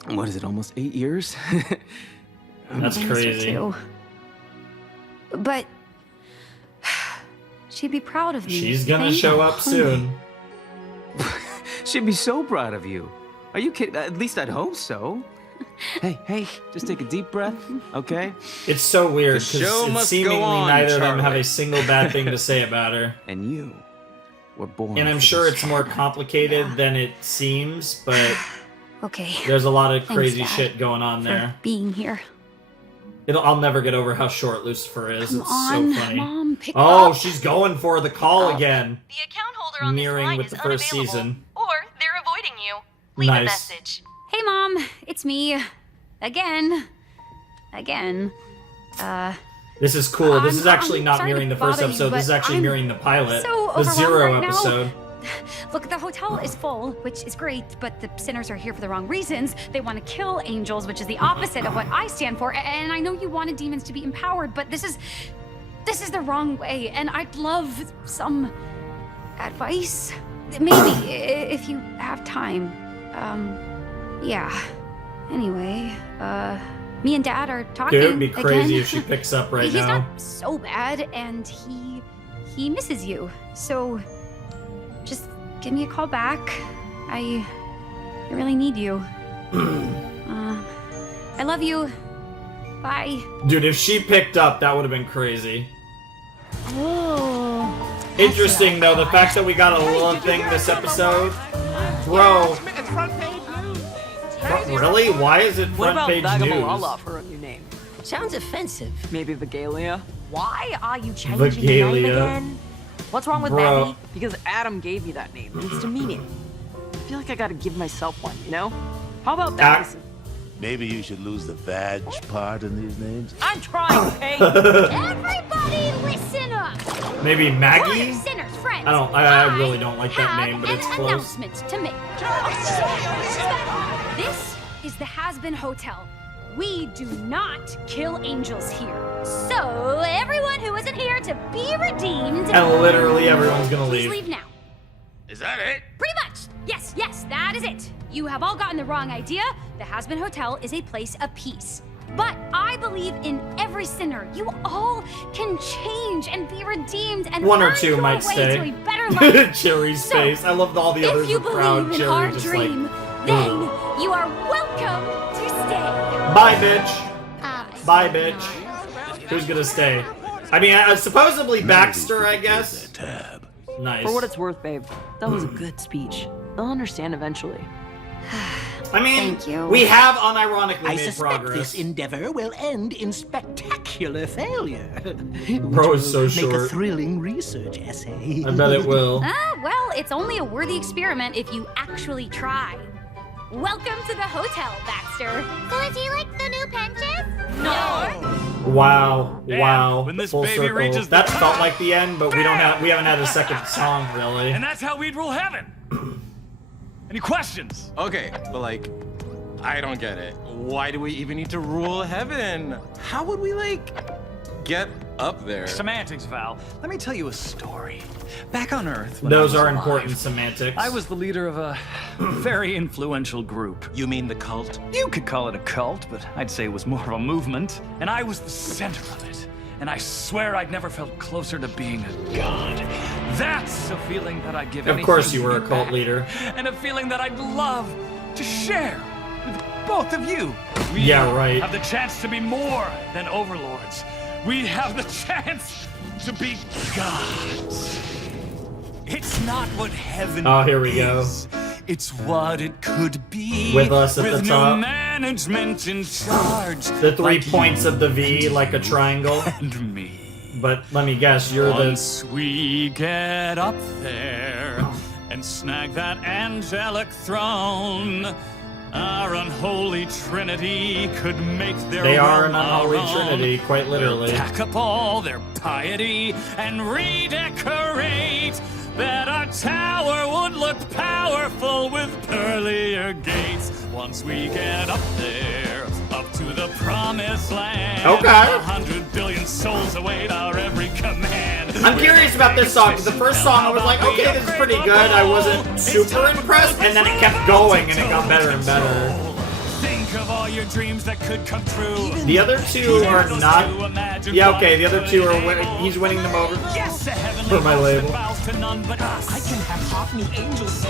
what is it, almost 8 years? That's I miss her crazy. too. But she'd be proud of me. She's gonna Thank show you, up honey. soon. She'd be so proud of you. Are you kidding? At least I'd hope so. Hey, just take a deep breath, okay? It's so weird The show because must seemingly go on, neither of them have Charlie. a single bad thing to say about her. And you were born. And I'm for sure this it's more complicated than it seems, but Okay. there's a lot of Thanks, crazy Dad, shit going on for there. being here. I'll never get over how short Lucifer is. Come It's on, so funny. Mom, pick Oh, up. she's going for the call again. The account holder on this Mirroring line with is the first unavailable, season. or they're avoiding you. Leave a Nice. message. Hey, Mom, it's me. Again. This is cool. This is actually I'm not sorry mirroring to the first bother you, episode. This is but actually I'm mirroring the pilot. so The Zero overwhelmed right now. episode. Look, the hotel is full, which is great, but the sinners are here for the wrong reasons. They want to kill angels, which is the opposite of what I stand for. And I know you wanted demons to be empowered, but this is the wrong way. And I'd love some advice. Maybe, if you have time. Yeah. Anyway, me and Dad are talking. Dude, it'd be crazy again. if she picks up right He's now. not so bad, and he misses you. So just give me a call back. I really need you. I love you. Bye. Dude, if she picked up, that would have been crazy. Oh. Interesting, though, the fact that we got a Lilith thing this episode. Bro. It's front page news. Really? Why is it What front about page Vagamalala news? for a new name? Sounds offensive. Maybe Vigalia? Why are you changing your name Vigalia. again? What's wrong with Bro. Maggie? Because Adam gave me that name. It needs to mean it. I feel like I gotta give myself one, you know? How about that? Maybe you should lose the vag part in these names. I'm trying, okay? Everybody listen up. Maybe Maggie? We're sinners, friends. I really don't like that have name, but an it's close. announcement to make. This is the Hazbin Hotel. We do not kill angels here. So everyone who isn't here to be redeemed. And literally everyone's gonna Please leave. leave now. Is that it? Pretty much. Yes, that is it. You have all gotten the wrong idea. The Hazbin Hotel is a place of peace. But I believe in every sinner. You all can change and be redeemed and One or earn two your might way stay. to a better life. Cherry's So, face. I love all the others if you are proud. believe in Cherry our just dream, like, then ugh. you are welcome to stay. Bye, bitch. Bye, bitch. Who's gonna stay? I mean, supposedly Baxter, I guess. Nice. For what it's worth, babe, that was a good speech. They'll understand eventually. I mean, Thank you. we have unironically I made suspect progress. this endeavor will end in spectacular failure. Bro is so Which will make short. a thrilling research essay. I bet it will. Well, it's only a worthy experiment if you actually try. Welcome to the hotel, Baxter. So is he like the new Pentious? Wow, Damn, wow. when this Full baby circle. reaches the That top, felt like the end, but we haven't had a second song really. And that's how we'd rule heaven. Any questions? Okay, but like, I don't get it. Why do we even need to rule heaven? How would we, like, get up there? Semantics, Val. Let me tell you a story. Back on Earth, when Those I was are alive, important semantics. I was the leader of a very influential group. You mean the cult? You could call it a cult, but I'd say it was more of a movement. And I was the center of it. And I swear I'd never felt closer to being a god. That's a feeling that I'd give Of course anything you were a cult back. leader. And a feeling that I'd love to share with both of you. We Yeah, right. have the chance to be more than overlords. We have the chance to be gods. It's not what heaven Oh, here we go. is. It's what it could be. With us at with the no top. management in charge. The 3 like points you of the V, like a triangle. and me. But let me guess, you're the... Once we get up there and snag that angelic throne, our unholy trinity could make their They are an realm unholy our own. trinity, quite literally. We'll pack up all their piety and redecorate. Bet our tower would look powerful with pearlier gates. Once we get up there, up to the promised land. Okay. 100 billion souls await our every command. I'm curious about this song, 'cause the first song I was like, okay, this is pretty good. I wasn't super impressed, and then it kept going, and it got better and better. Think of all your dreams that could come true. The other two are not... Yeah, okay, the other two are he's winning them over Yes, a heavenly for my host label. that bows to none but us. I can have half me angels.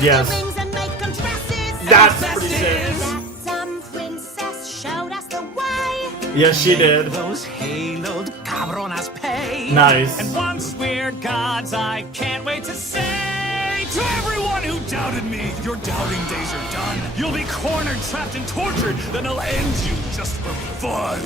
Yes. And make them dresses. That's pretty sick. Some princess showed us the way. Yes, she did. Those haloed cabronas pay. Nice. And once we're gods, I can't wait to say to everyone who doubted me, your doubting days are done. You'll be cornered, trapped, and tortured, then I'll end you just for fun.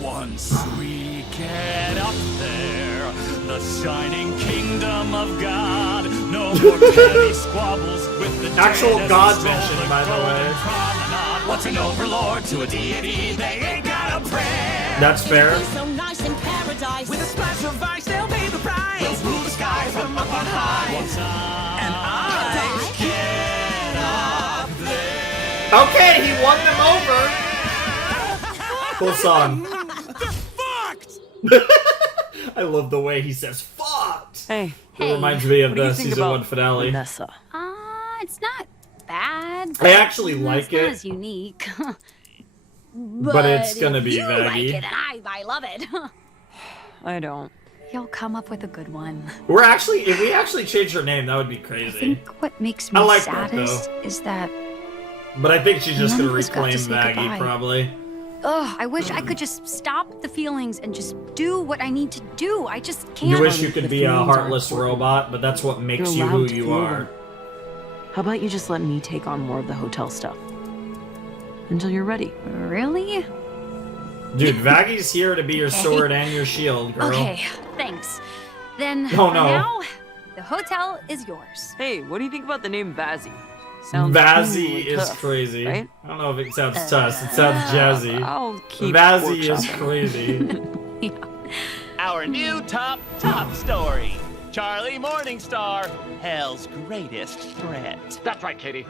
Once we get up there, the shining kingdom of God, no more petty squabbles with the Actual dead as God we stroll mention, the by the golden way. promenade. What's an overlord to a deity? They ain't got a prayer. That's fair. So nice in paradise. With a splash of ice, they'll pay the price. We'll rule the sky from up on high. And I Get up there. Okay, he won them over. Cool song. I love the way he says "fucked." Hey, It reminds me of what do you the think season about 1 finale. Vanessa? It's not bad. I actually it's like not it. as unique. But it's gonna if be you like vaggy. it, and I love it. I don't. You'll come up with a good one. If we actually changed her name, that would be I crazy. think what makes I me like that, saddest though. is that But I think she's just None gonna of us got to reclaim say Maggie, goodbye. probably. I wish I could just stop the feelings and just do what I need to do. I just can't. You wish you could The be a feelings are heartless important. robot, but that's what makes you You're who allowed to you feel are. them. How about you just let me take on more of the hotel stuff? Until you're ready. Really? Dude, Vaggie's here to be your sword and your shield, girl. Okay, thanks. Then Oh, for no. now, the hotel is yours. Hey, what do you think about the name Vazzy? Sounds Vazzy cool and is tough, crazy. right? I don't know if it sounds tough. It sounds jazzy. I'll keep Vazzy is workshopping. crazy. Our new top story. Charlie Morningstar, Hell's greatest threat. That's right, Katie.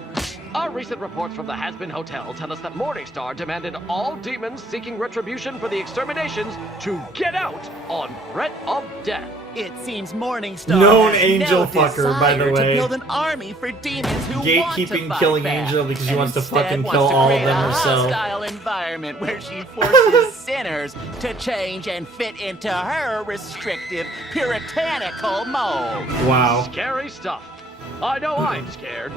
Our recent reports from the Hazbin Hotel tell us that Morningstar demanded all demons seeking retribution for the exterminations to get out on threat of death. It seems Morningstar Known has angel no fucker, by the desire way. to build an army for demons who want to Gatekeeping, fight killing back, angel because she and wants to instead fucking wants kill to all of create them a herself. hostile environment where she forces sinners to change and fit into her restrictive, puritanical mold. Wow. Scary stuff. I know I'm scared.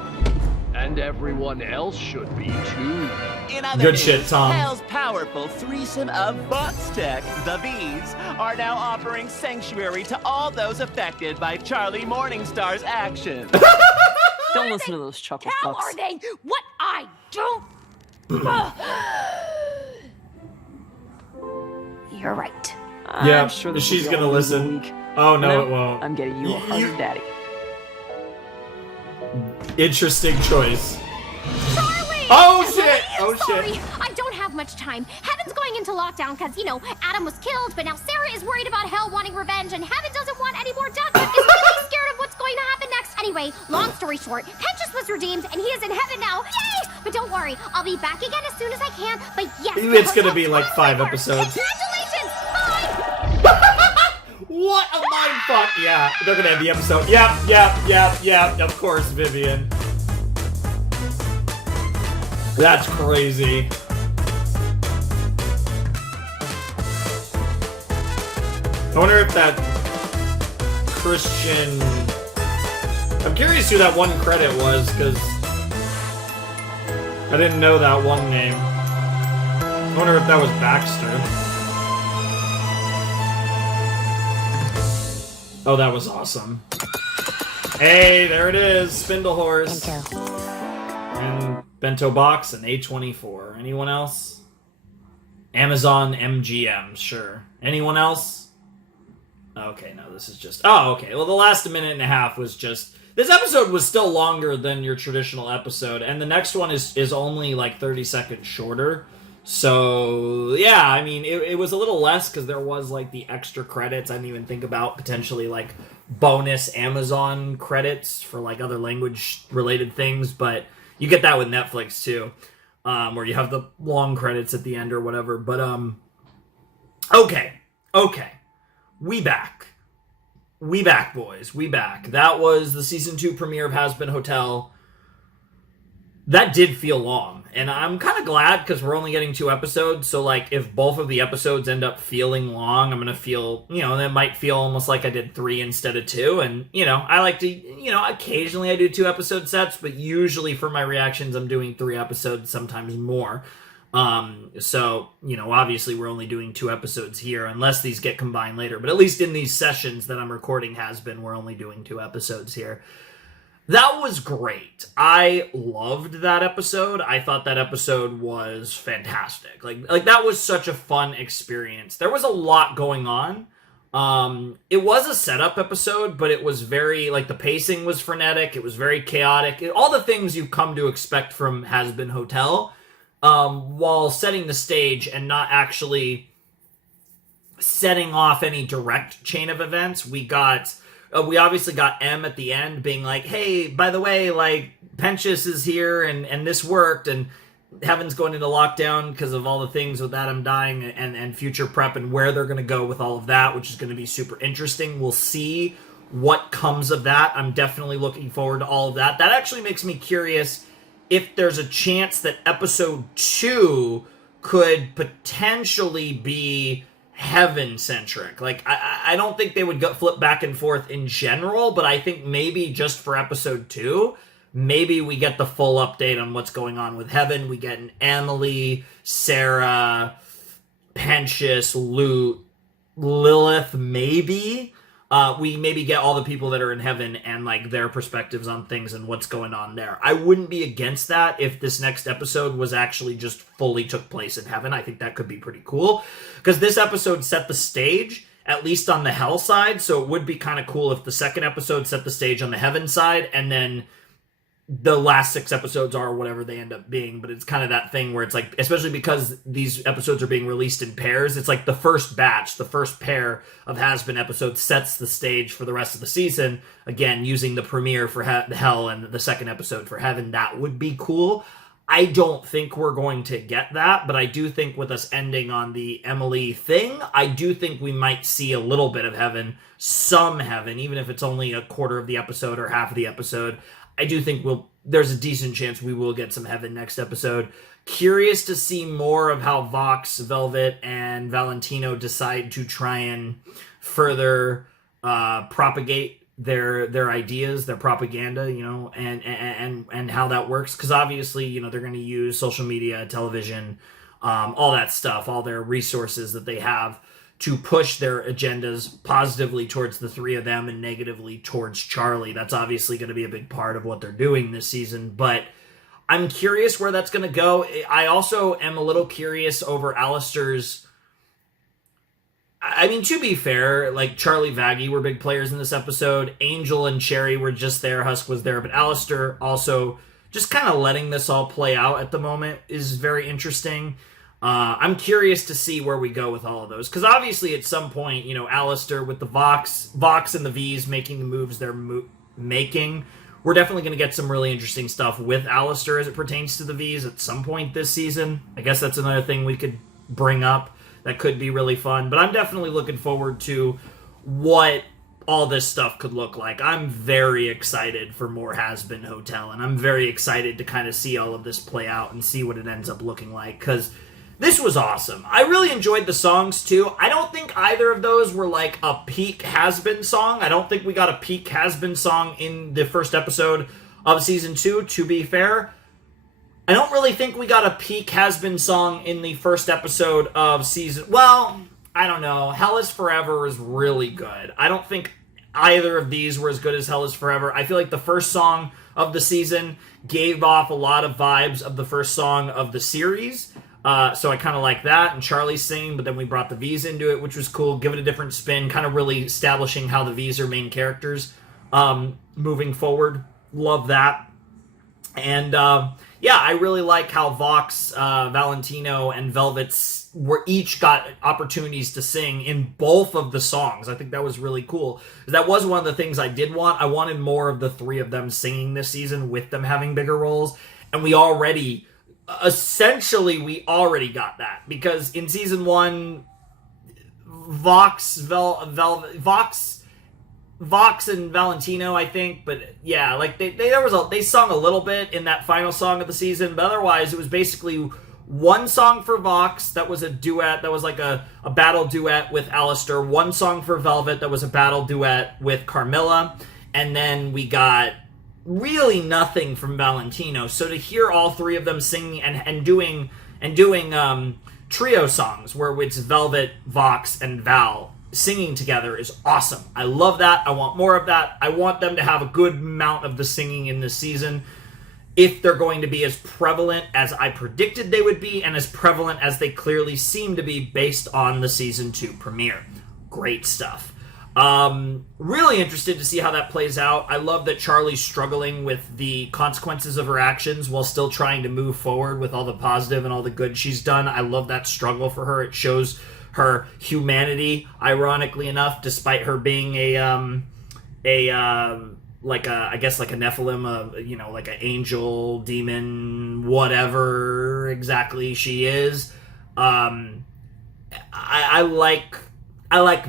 And everyone else should be too. In other Good news, shit, Tom. Hell's powerful threesome of bots tech, the Bees, are now offering sanctuary to all those affected by Charlie Morningstar's actions. Don't listen to those chuckle How fucks. are they? What I don't. You're right. Yeah, I'm sure this she's will be gonna all listen. week. Oh, no, You know, it won't. I'm getting you a hug, Daddy. Interesting choice. Charlie! Oh, shit! Oh, Sorry, shit. I don't have much time. Heaven's going into lockdown because, Adam was killed, but now Sarah is worried about Hell wanting revenge, and Heaven doesn't want any more death. Is really scared of what's going to happen next. Anyway, long story short, Pentious was redeemed, and he is in heaven now. Yay! But don't worry, I'll be back again as soon as I can. But yes, It's gonna be like 5 episodes. Congratulations! Bye! What a mind fuck! Yeah, they're gonna end the episode. Yep. Of course, Vivian. That's crazy. I wonder if that Christian... I'm curious who that one credit was, because I didn't know that one name. I wonder if that was Baxter. Oh, that was awesome. Hey, there it is. Spindle Horse. And Bento Box and A24. Anyone else? Amazon MGM, sure. Anyone else? Okay, no, this is just... Oh, okay. Well, the last minute and a half was just... This episode was still longer than your traditional episode, and the next one is only like 30 seconds shorter. So, yeah, I mean, it was a little less because there was like the extra credits. I didn't even think about potentially like bonus Amazon credits for like other language-related things, but you get that with Netflix too, where you have the long credits at the end or whatever. But, okay. We back, boys. We back. That was the Season 2 premiere of Hazbin Hotel. That did feel long. And I'm kind of glad because we're only getting 2 episodes. So, like, if both of the episodes end up feeling long, I'm going to feel, that might feel almost like I did 3 instead of 2. And, I like to, occasionally I do 2 episode sets, but usually for my reactions, I'm doing 3 episodes, sometimes more. So, obviously we're only doing 2 episodes here unless these get combined later. But at least in these sessions that I'm recording we're only doing 2 episodes here. That was great. I loved that episode. I thought that episode was fantastic. Like that was such a fun experience. There was a lot going on. It was a setup episode, but it was very, like, the pacing was frenetic. It was very chaotic. All the things you come to expect from Hazbin Hotel, while setting the stage and not actually setting off any direct chain of events. We obviously got M at the end being like, hey, by the way, like, Pentious is here and this worked, and Heaven's going into lockdown because of all the things with Adam dying and future prep and where they're going to go with all of that, which is going to be super interesting. We'll see what comes of that. I'm definitely looking forward to all of that. That actually makes me curious if there's a chance that episode 2 could potentially be Heaven-centric. Like, I don't think they would flip back and forth in general, but I think maybe just for episode 2, maybe we get the full update on what's going on with Heaven. We get an Emily, Sarah, Pentious, Lilith, maybe. We maybe get all the people that are in Heaven and, like, their perspectives on things and what's going on there. I wouldn't be against that if this next episode was actually just fully took place in Heaven. I think that could be pretty cool. Because this episode set the stage, at least on the Hell side, so it would be kind of cool if the second episode set the stage on the Heaven side, and then the last 6 episodes are whatever they end up being. But it's kind of that thing where it's like, especially because these episodes are being released in pairs, it's like the first batch, the first pair of Hazbin episodes sets the stage for the rest of the season. Again, using the premiere for Hell and the second episode for Heaven, that would be cool. I don't think we're going to get that, but I do think with us ending on the Emily thing, I do think we might see a little bit of Heaven, some Heaven, even if it's only a quarter of the episode or half of the episode. I do think there's a decent chance we will get some Heaven next episode. Curious to see more of how Vox, Velvet, and Valentino decide to try and further propagate their ideas, their propaganda, you know, and how that works. Because obviously, you know, they're going to use social media, television, all that stuff, all their resources that they have to push their agendas positively towards the three of them and negatively towards Charlie. That's obviously going to be a big part of what they're doing this season, but I'm curious where that's going to go. I also am a little curious over Alistair's. I mean, to be fair, like Charlie, Vaggie were big players in this episode. Angel and Cherry were just there. Husk was there. But Alistair also just kind of letting this all play out at the moment is very interesting. I'm curious to see where we go with all of those. Because obviously at some point, you know, Alistair with the Vox and the V's making the moves they're making, we're definitely going to get some really interesting stuff with Alistair as it pertains to the V's at some point this season. I guess that's another thing we could bring up that could be really fun. But I'm definitely looking forward to what all this stuff could look like. I'm very excited for more Hazbin Hotel, and I'm very excited to kind of see all of this play out and see what it ends up looking like, because this was awesome. I really enjoyed the songs, too. I don't think either of those were like a peak Hazbin song. I don't think we got a peak Hazbin song in the first episode of Season 2, to be fair. I don't really think we got a peak Hazbin song in the first episode of season... Well, I don't know. Hell is Forever is really good. I don't think either of these were as good as Hell is Forever. I feel like the first song of the season gave off a lot of vibes of the first song of the series. So I kind of like that. And Charlie singing, but then we brought the V's into it, which was cool. Give it a different spin. Kind of really establishing how the V's are main characters moving forward. Love that. And... yeah, I really like how Vox, Valentino, and Velvets were each got opportunities to sing in both of the songs. I think that was really cool. That was one of the things I did want. I wanted more of the three of them singing this season with them having bigger roles. And we already got that. Because in season 1, Vox and Valentino, I think, but yeah, like they sung a little bit in that final song of the season, but otherwise it was basically one song for Vox that was a duet, that was like a battle duet with Alistair, one song for Velvet that was a battle duet with Carmilla, and then we got really nothing from Valentino. So to hear all three of them singing and doing trio songs where it's Velvet, Vox, and Val singing together is awesome. I love that. I want more of that. I want them to have a good amount of the singing in this season if they're going to be as prevalent as I predicted they would be and as prevalent as they clearly seem to be based on the season 2 premiere. Great stuff. Really interested to see how that plays out. I love that Charlie's struggling with the consequences of her actions while still trying to move forward with all the positive and all the good she's done. I love that struggle for her. It shows her humanity, ironically enough, despite her being I guess like a Nephilim, like an angel, demon, whatever exactly she is. I like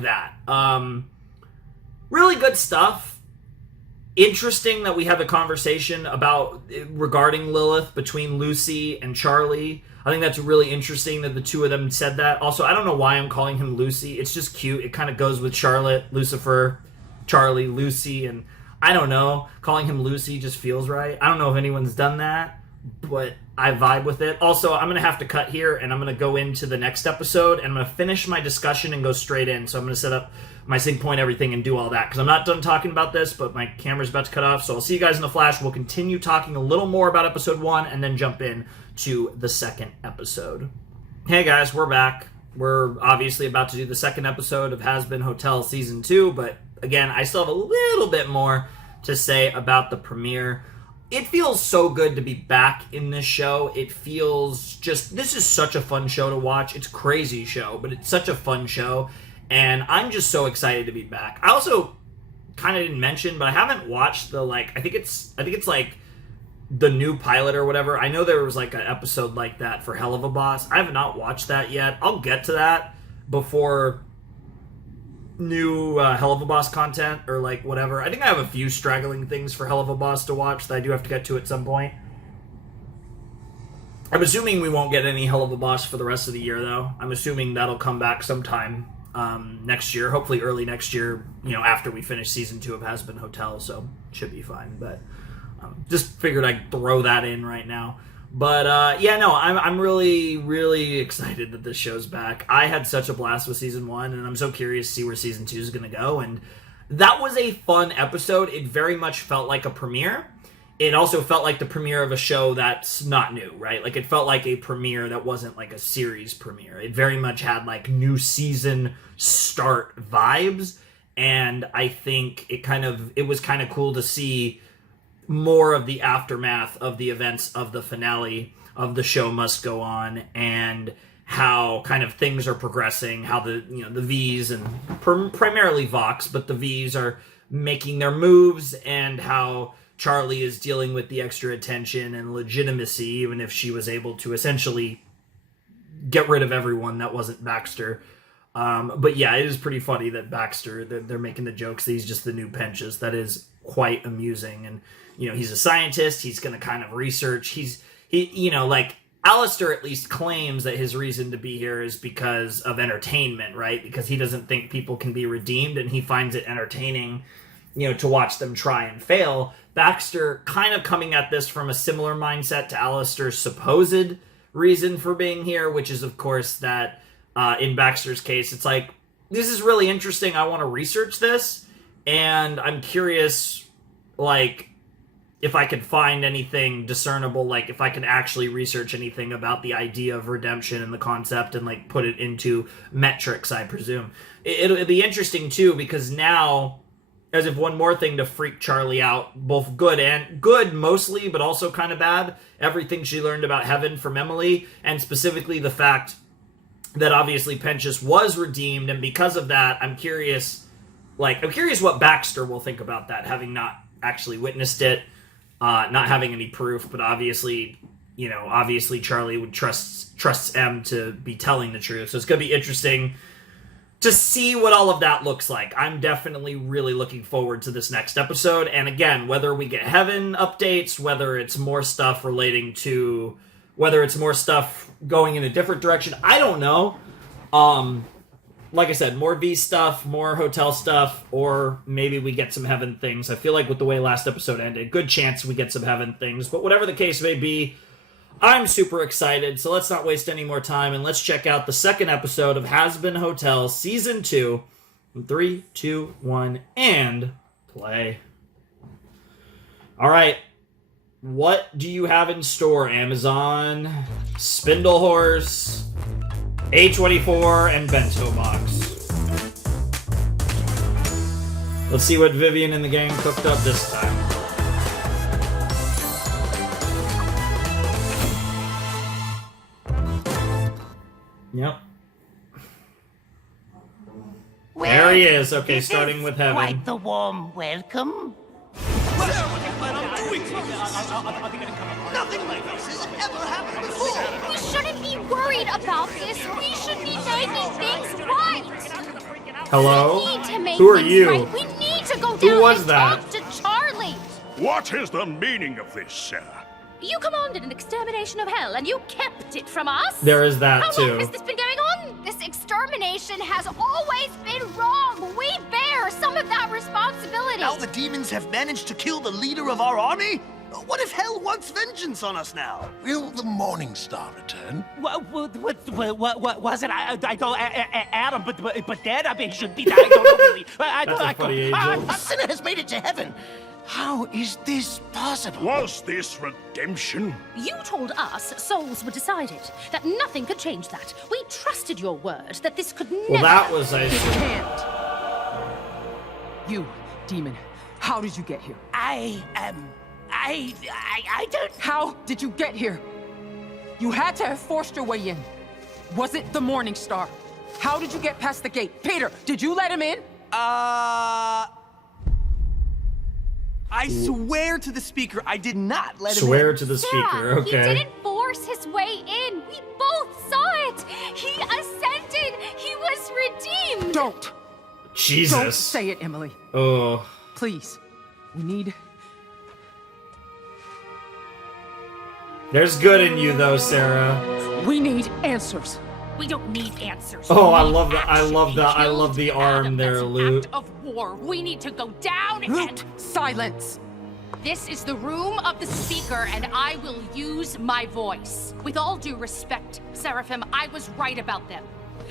that. Really good stuff. Interesting that we have a conversation regarding Lilith between Lucy and Charlie. I think that's really interesting that the two of them said that. Also, I don't know why I'm calling him Lucy. It's just cute. It kind of goes with Charlotte, Lucifer, Charlie, Lucy, and I don't know. Calling him Lucy just feels right. I don't know if anyone's done that, but I vibe with it. Also, I'm going to have to cut here, and I'm going to go into the next episode, and I'm going to finish my discussion and go straight in. So I'm going to set up my sync point, everything, and do all that, because I'm not done talking about this, but my camera's about to cut off. So I'll see you guys in the flash. We'll continue talking a little more about episode 1, and then jump in to the second episode. Hey guys, we're back. We're obviously about to do the second episode of Hazbin Hotel Season 2, but again, I still have a little bit more to say about the premiere. It feels so good to be back in this show. It feels this is such a fun show to watch. It's a crazy show, but it's such a fun show, and I'm just so excited to be back. I also kind of didn't mention, but I haven't watched the, I think it's like the new pilot or whatever. I know there was like an episode like that for Hell of a Boss. I have not watched that yet. I'll get to that before new Hell of a Boss content or whatever. I think I have a few straggling things for Hell of a Boss to watch that I do have to get to at some point. I'm assuming we won't get any Hell of a Boss for the rest of the year, though. I'm assuming that'll come back sometime next year, hopefully early next year, after we finish season 2 of Hazbin Hotel, so should be fine. But just figured I'd throw that in right now. But I'm really, really excited that this show's back. I had such a blast with season 1, and I'm so curious to see where season 2 is going to go. And that was a fun episode. It very much felt like a premiere. It also felt like the premiere of a show that's not new, right? Like, it felt like a premiere that wasn't like a series premiere. It very much had like new season start vibes, and I think it was kind of cool to see more of the aftermath of the events of the finale of The Show Must Go On, and how kind of things are progressing, how the V's and primarily Vox, but the V's are making their moves, and how Charlie is dealing with the extra attention and legitimacy, even if she was able to essentially get rid of everyone that wasn't Baxter. But yeah, it is pretty funny that Baxter, they're making the jokes that he's just the new Pentious. That is quite amusing. And, he's a scientist. He's going to kind of research. Alistair at least claims that his reason to be here is because of entertainment, right? Because he doesn't think people can be redeemed, and he finds it entertaining, to watch them try and fail. Baxter kind of coming at this from a similar mindset to Alistair's supposed reason for being here, which is, of course, that in Baxter's case, it's like, this is really interesting. I want to research this, and I'm curious, if I could find anything discernible, if I could actually research anything about the idea of redemption and the concept and, put it into metrics, I presume. It'll be interesting, too, because now, as if one more thing to freak Charlie out, both good mostly, but also kind of bad. Everything she learned about heaven from Emily, and specifically the fact that obviously Pentious was redeemed, and because of that, I'm curious what Baxter will think about that, having not actually witnessed it, not having any proof, but obviously Charlie would trusts Em to be telling the truth. So it's going to be interesting to see what all of that looks like. I'm definitely really looking forward to this next episode. And again, whether we get heaven updates, whether it's more stuff going in a different direction, I don't know. Like I said, more V stuff, more hotel stuff, or maybe we get some heaven things. I feel like with the way last episode ended, good chance we get some heaven things. But whatever the case may be, I'm super excited, so let's not waste any more time, and let's check out the second episode of Hazbin Hotel Season 2. 3, 2, 1, and play. Alright, what do you have in store, Amazon? Spindle Horse, A24, and Bento Box. Let's see what Vivian and the gang cooked up this time. Yep. Well, there he is. Okay, this starting is with heaven. Quite the warm welcome. Nothing like this has ever happened before. We shouldn't be worried about this. We should be making things right. Hello? We need to make Who are things you? right. We need to go Who down was and that? talk to Charlie. What is the meaning of this, Sarah? You commanded an extermination of hell, and you kept it from us? There is that, How too. long has this been going on? This extermination has always been wrong. We bear some of that responsibility. Now the demons have managed to kill the leader of our army? What if hell wants vengeance on us now? Will the Morning Star return? What was it? I don't, Adam, but Dad, I mean, should be. I don't know really. A sinner has made it to heaven. How is this possible? Was this redemption? You told us souls were decided, that nothing could change that. We trusted your word that this could never... Well, that was... It can't. You, demon, how did you get here? I don't... How did you get here? You had to have forced your way in. Was it the Morning Star? How did you get past the gate? Peter, did you let him in? I swear to the speaker, I did not let him in. Swear to the speaker, okay. He didn't force his way in. We both saw it. He ascended. He was redeemed. Don't. Jesus. Don't say it, Emily. Oh. Please. We need... There's good in you, though, Sarah. We need answers. We don't need answers. Oh, We I need love that. I action. love He that. I killed love the arm Adam. there, That's an Luke. act of war. We need to go down and... Silence. This is the room of the speaker, and I will use my voice. With all due respect, Seraphim, I was right about them.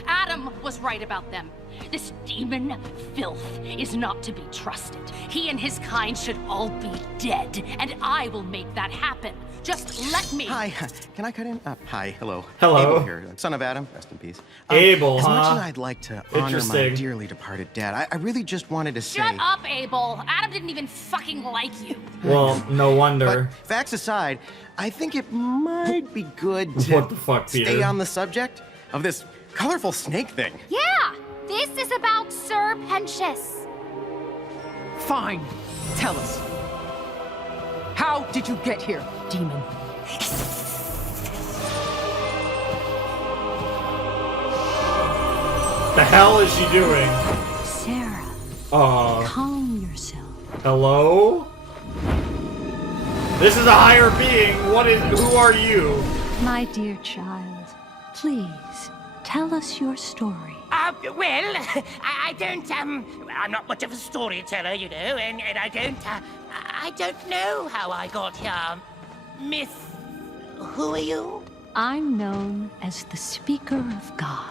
Adam was right about them. This demon filth is not to be trusted. He and his kind should all be dead, and I will make that happen. Just let me. Hi, can I cut in? Hi, hello. Hello. Abel here, son of Adam, rest in peace. Abel, as much huh? as I'd like to honor my Interesting. dearly departed dad, I really just wanted to say... Shut up, Abel. Adam didn't even fucking like you. Well, no wonder. But facts aside, I think it might be good to What the fuck, stay Peter? on the subject of this colorful snake thing. Yeah, this is about Sir Pentious. Fine. Tell us. How did you get here, demon? The hell is she doing? Sarah, Uh, calm yourself. hello? This is a higher being. Who are you? My dear child, please tell us your story. Well, I don't, I'm not much of a storyteller, you know, and I don't know how I got here. Miss, who are you? I'm known as the Speaker of God.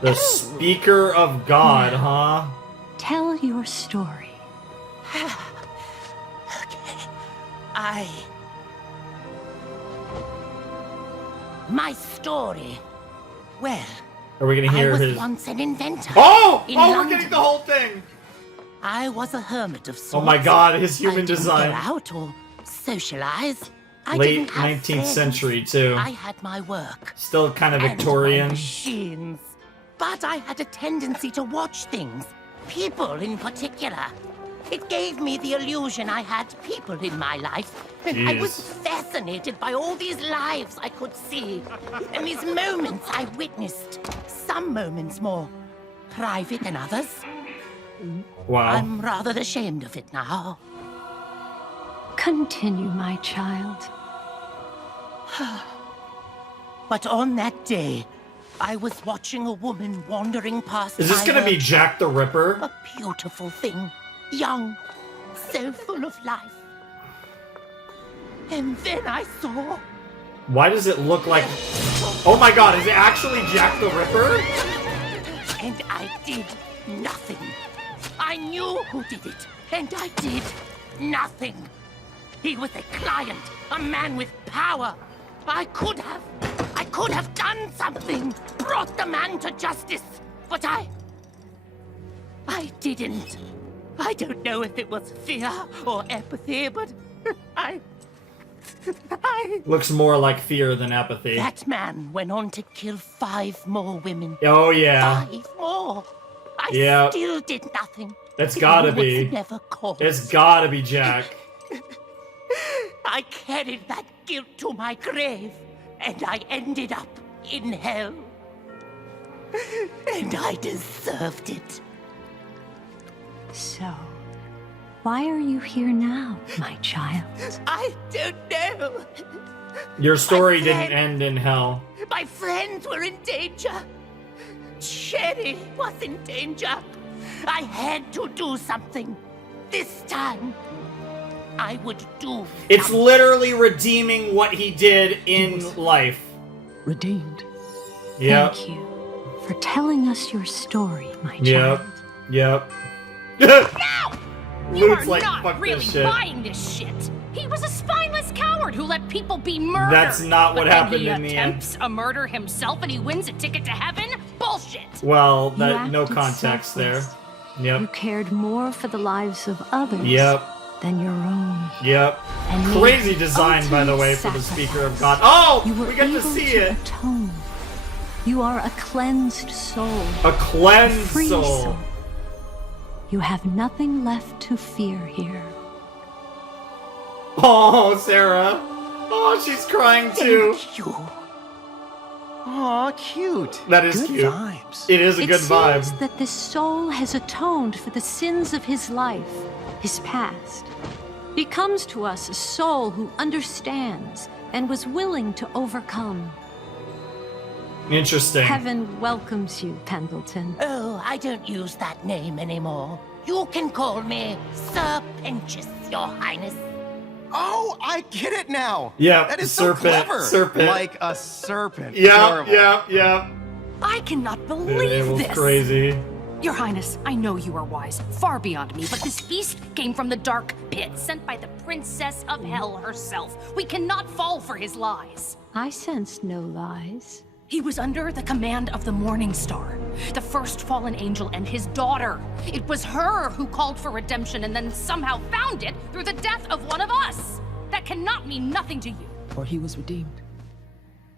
The Speaker of God, huh? Tell your story. My story. Well, Are we gonna hear I was his? once an inventor. Oh! in Oh, we're London. getting the whole thing. I was a hermit of sorts. Oh my God, his human I didn't design. go out or socialize. I Late didn't have 19th friends. century too. I had my work. Still kind of and my Victorian. machines. But I had a tendency to watch things. People in particular. It gave me the illusion I had people in my life. And I was Jeez. fascinated by all these lives I could see. And these moments I witnessed. Some moments more private than others. Wow. I'm rather ashamed of it now. Continue, my child. But on that day, I was watching a woman wandering past Is this my gonna be work. Jack the Ripper? A beautiful thing. Young. So full of life. And then I saw... Why does it look like? Oh my God! Is it actually Jack the Ripper? And I did nothing. I knew who did it. And I did nothing. He was a client. A man with power. I could have done something. Brought the man to justice. But I didn't. I don't know if it was fear or apathy, but I Looks more like fear than apathy. That man went on to kill 5 more women. Oh yeah. 5 more. I Yeah. still did nothing. It's It gotta was be. never caught. It's gotta be Jack. I carried that guilt to my grave, and I ended up in hell. And I deserved it. So, why are you here now, my child? I don't know. Your story My didn't friend- end in hell. My friends were in danger. Sherry was in danger. I had to do something. This time, I would do. It's literally redeeming what he did in life. Redeemed. Yep. Thank you for telling us your story, my child. Yep. Yep. You Luke's are like, not fuck really this shit. buying this shit. He was a spineless coward who let people be murdered. That's not what But then happened he in the end. attempts a murder himself and he wins a ticket to heaven? Bullshit. Well, You that no acted context there. selfless. You Yep. cared more for the lives of others Yep. than your own. Yep. And made Crazy the design, by the ultimate way, for the sacrifice. Speaker of God. Oh, You were we get to able see to it. atone. You are a cleansed soul. A cleansed free soul. You have nothing left to fear here. Oh, Sarah. Oh, she's crying too. Aw, cute. That is Good cute. vibes. It is a It good vibe. seems that this soul has atoned for the sins of his life, his past. He comes to us a soul who understands and was willing to overcome. Interesting. Heaven welcomes you, Pendleton. Oh, I don't use that name anymore. You can call me Sir Pentious, Your Highness. Oh, I get it now. Yeah, that is serpent, so clever. serpent. Like a serpent. Yeah, Adorable. yeah. I cannot It believe was this. crazy. Your Highness, I know you are wise, far beyond me, but this feast came from the dark pit, sent by the Princess of Hell herself. We cannot fall for his lies. I sensed no lies. He was under the command of the Morning Star, the first fallen angel and his daughter. It was her who called for redemption and then somehow found it through the death of one of us. That cannot mean nothing to you. Or he was redeemed.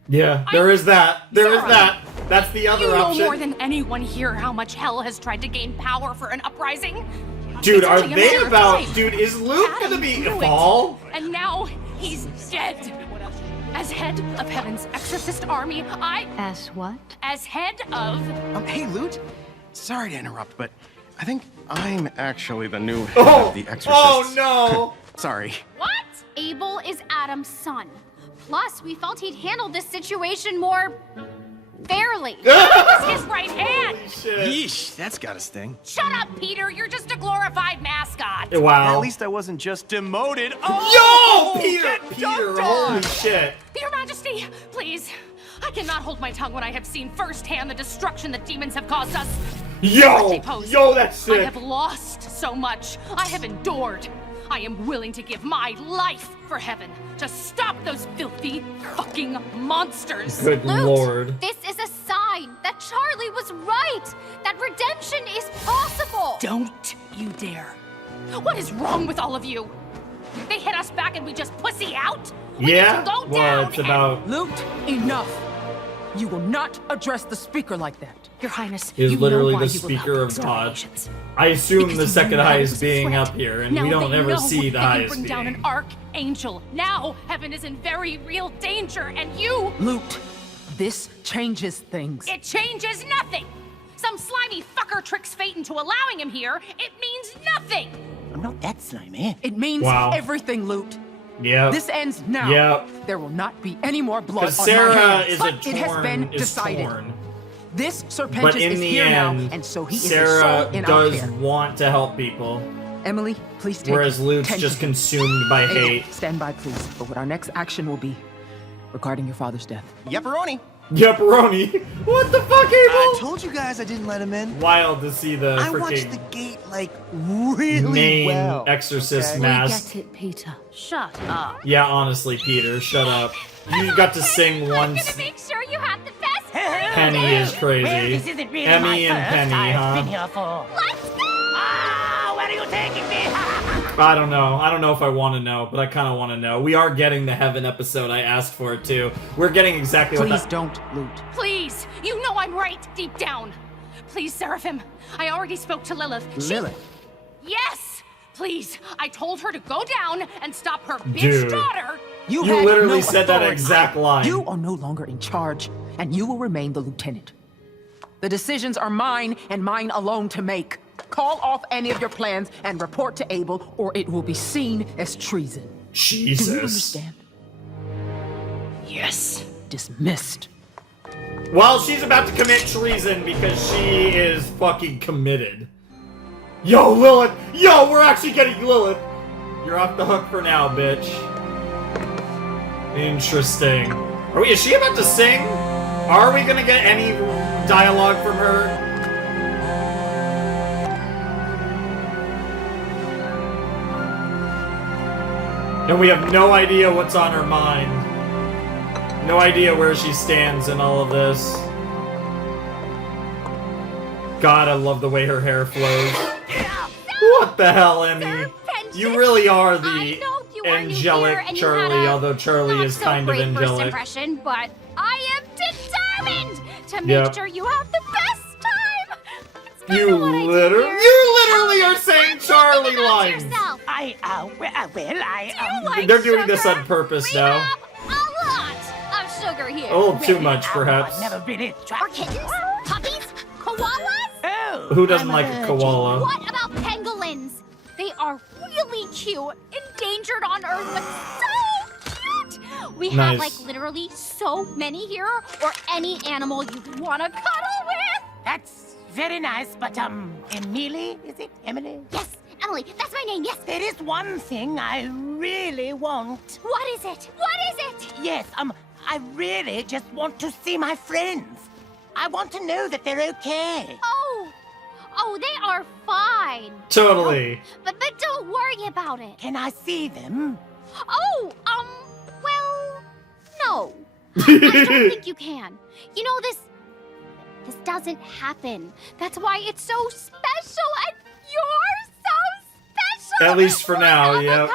Yeah, there is that. There is that. That's the other You know option. more than anyone here how much Hell has tried to gain power for an uprising. Dude, It's are only a they matter of about... time. Dude, is Luke gonna be knew it. fall? And now he's dead. As head of Heaven's exorcist army, As what? As head of... Hey, Loot. Sorry to interrupt, but I think I'm actually the new head Oh! of the Exorcist. Oh, no! Sorry. What? Abel is Adam's son. Plus, we felt he'd handle this situation more fairly. This is his right hand! Yeesh, that's gotta sting. Shut up, Peter! You're just a glorified mascot! Wow. At least I wasn't just demoted. Oh, Yo! Peter! get Peter, dunked holy on. shit. Your Majesty, please. I cannot hold my tongue when I have seen firsthand the destruction that demons have caused us. Yo! Repose. Yo, that's sick. I have lost so much. I have endured. I am willing to give my life for Heaven to stop those filthy fucking monsters. Good lord. This is a sign that Charlie was right. That redemption is possible. Don't you dare. What is wrong with all of you? They hit us back and we just pussy out? We Yeah? need to go Well, down it's and- about... Luke, enough. You will not address the speaker like that. Your Highness, Is you literally know why the you will speaker help of God. exterminations. I assume Because the you second knew Heaven highest was a being threat. up here, and Now we don't they ever know see the they can highest bring down being. an archangel. Now Heaven is in very real danger, and you... Luke, this changes things. It changes nothing! Some slimy fucker tricks fate into allowing him here. It means nothing! I'm not that slimy. It means Wow. everything, Luke. Yep. This ends now. Yep. There will not be any more blood Because on my Sarah hands. is But a it has torn, been is decided. torn. This Sir But Pentious in is the here end, now, and so he is a Sarah soul in our does care. want to help people. Emily, please take Whereas Luke's attention. just consumed by Abel, hate. Stand by, please, for what our next action will be regarding your father's death. Yepperoni. Yepperoni. What the fuck, Abel? I told you guys I didn't let him in. Wild to see the I watched freaking the gate like really main well. exorcist Okay. mask. it, Peter. Shut up. Yeah, honestly, Peter, shut up. You got to sing once. Make sure you have the best. Penny is crazy. Well, this isn't really Emmy my and first Penny, I've been huh? here for. Let's go. Ah, where are you taking me? I don't know. I don't know if I want to know, but I kind of want to know. We are getting the Heaven episode. I asked for it too. We're getting exactly what Please that... don't loot. Please, you know I'm right deep down. Please, Seraphim. I already spoke to Lilith. Lilith. Yes! Please, I told her to go down and stop her bitch Dude. daughter. You had literally no said that authority. exact line. You are no longer in charge, and you will remain the lieutenant. The decisions are mine and mine alone to make. Call off any of your plans and report to Abel, or it will be seen as treason. Jesus. Do you understand? Yes. Dismissed. Well, she's about to commit treason because she is fucking committed. Yo, Lilith! Yo, we're actually getting Lilith! You're off the hook for now, bitch. Interesting. Is she about to sing? Are we gonna get any dialogue from her? And we have no idea what's on her mind. No idea where she stands in all of this. God, I love the way her hair flows. What the hell, Emmy? You really are the angelic Charlie, although Charlie is kind of First angelic. impression, but I am determined to make Yep. sure you have the best time. You literally are saying Charlie lines. They're doing this on purpose now. A lot of sugar here. A little too much, perhaps. Never been it. Or kittens, puppies, koalas. Who doesn't like a koala? What about pangolins? They are really cute, endangered on Earth, but so cute. We have like literally so many here, or any animal you want to cuddle with. That's very nice, but Emily, is it Emily? Yes, Emily, that's my name, yes. There is one thing I really want. What is it? What is it? Yes, I really just want to see my friends. I want to know that they're okay. Oh, they are fine. Totally. But don't worry about it. Can I see them? Oh, well, no. I don't think you can. You know, this doesn't happen. That's why it's so special, and you're so special. At least for now, yep.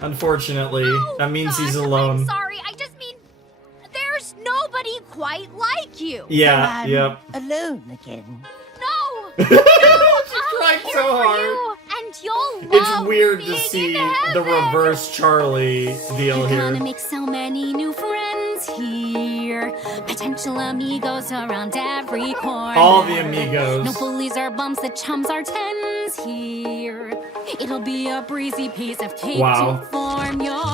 Unfortunately, that means he's alone. I'm sorry, I just mean there's nobody quite like you. Yeah, yep. Alone again. No. She's trying so hard. You, and you'll love It's weird to see the reverse Charlie deal You're here. gonna make so many new friends here. Potential amigos around every corner. All the amigos. No bullies or bumps, the chums are tens here. It'll be a breezy piece of cake to form your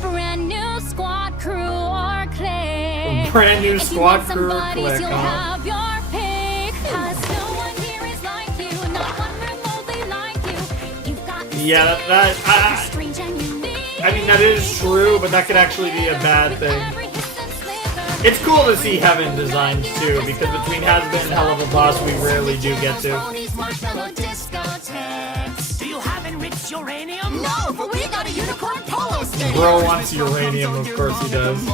brand new squad crew or clique. Brand new If you want squad crew or somebody, clique, you'll huh? have your pick. 'Cause no one here is like you, not one remotely like you. You've got Yeah, strange and unique. I mean, that is true, but that could actually be a bad thing. It's cool to see Heaven designs too, because between Hazbin and Hell of a Boss, we rarely do get to. Do you have enriched uranium? No, but we got a unicorn polo stick. Bro wants uranium, of course he does.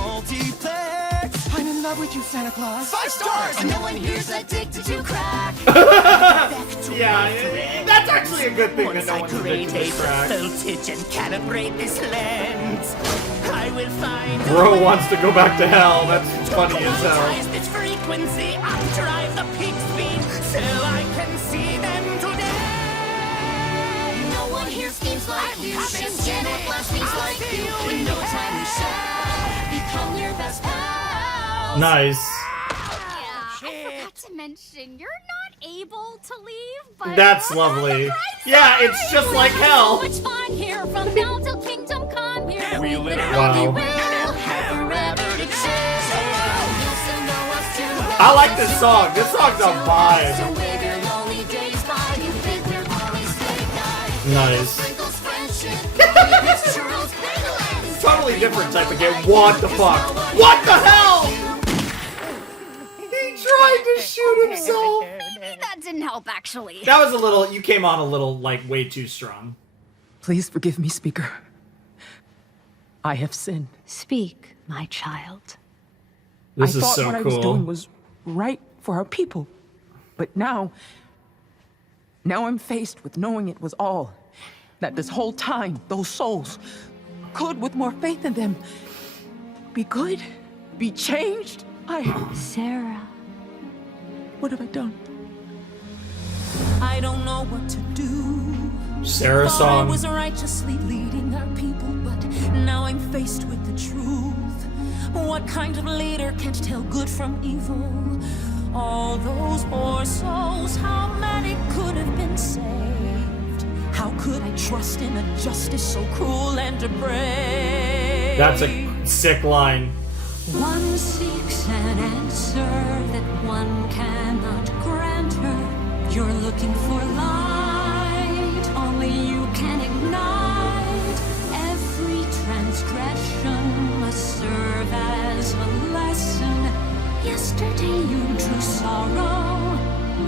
I'm in love with you, Santa Claus. 5 stars! And no one here's addicted to crack. Yeah, that's actually a good thing that no one's addicted to crack. Voltage and calibrate this lens. I will find Bro wants to go back to hell. That's funny as hell. Quantize this frequency, updrive the peak speed, so I can see them today. No one here schemes like you. Skin or flash things like you. In no time we shall become your best pal. Nice. I forgot to mention, you're not able to leave, but That's lovely. Yeah, it's just like hell. so much fun here from now till kingdom come here. We Wow. will have forever to choose. I like this song. This song's a vibe. So wave your lonely days by. You think we're lonely, stay nice. Nice. Sprinkles friendship. Churros, pickles. Totally different type of game. What the fuck? What the hell? He tried to shoot himself. Maybe that didn't help, actually. That was a little, you came on a little, like, way too strong. Please forgive me, Speaker. I have sinned. Speak, my child. This I is thought so what I cool. was doing was right for our people. But now I'm faced with knowing it was all. That this whole time, those souls could, with more faith in them, be good, be changed. Sarah. What have I done? I don't know what to do. Sarah Thought I song. was righteously leading our people, but now I'm faced with the truth. What kind of leader can't tell good from evil? All those poor souls, how many could have been saved? How could I trust in a justice so cruel and depraved? That's a sick line. One seeks an answer that one cannot grant her. You're looking for light, only you can ignite. Every transgression must serve as a lesson. Yesterday you drew sorrow.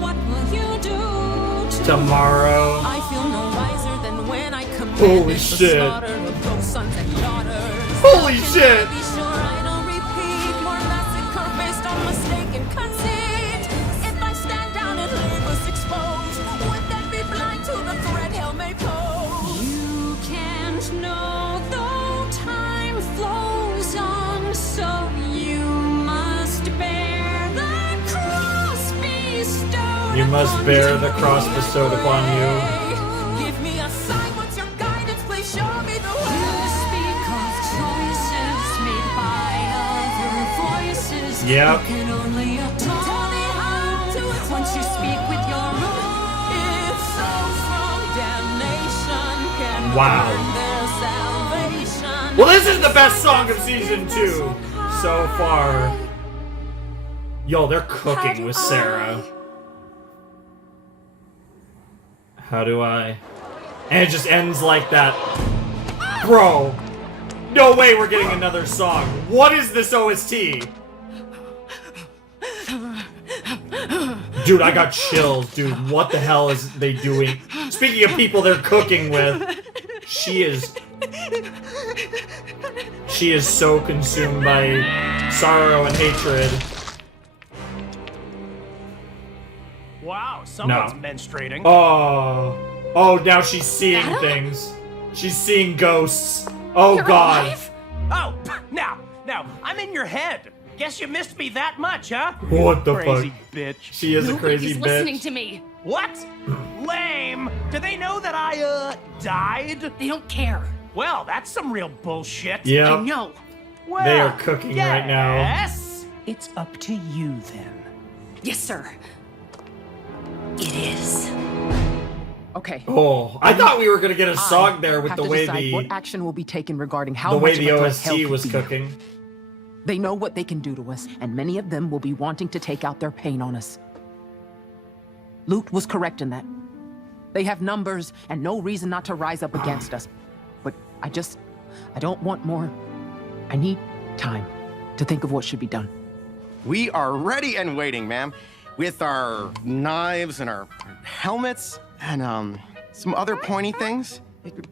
What will you do Tomorrow. I feel no wiser than when I commanded Holy the shit. slaughter of those sons and daughters. Holy shit. Be sure I don't repeat more massacre based on mistaken conceit. If I stand down and leave us exposed, would that be blind to the threat hell may pose? You can't know though time flows on, so you must bear the cross bestowed. You must bear the cross bestowed upon you. Give me a sign, what's your guidance? Please show me the way. You speak of choices made by other voices. Yep. You can only atone. Tell me how to atone. Once you speak with your own. If souls from damnation can Wow. earn their salvation, Well, this is the best song of season 2 so far. Yo, they're cooking with Sarah. How do I? And it just ends like that. Bro. No way we're getting another song. What is this OST? Dude, I got chills, dude. What the hell is they doing? Speaking of people they're cooking with, she is so consumed by sorrow and hatred. Wow, someone's menstruating. Oh, now she's seeing things. She's seeing ghosts. Oh, You're God. alive? Oh, now, I'm in your head. Guess you missed me that much, huh? What the crazy fuck? Bitch. She is a crazy He's bitch. listening to me. What? Lame. Do they know that I, died? They don't care. Well, that's some real bullshit. Yeah. I know. Well, They are cooking right now. Yes. It's up to you then. Yes, sir. It is. Okay. Oh, I thought we were gonna get a song there with have the to way decide what action will be taken regarding how the way much the of a threat OST hell could was be. cooking. They know what they can do to us, and many of them will be wanting to take out their pain on us. Lute was correct in that. They have numbers and no reason not to rise up against us. But I don't want more. I need time to think of what should be done. We are ready and waiting, ma'am, with our knives and our helmets and some other pointy things.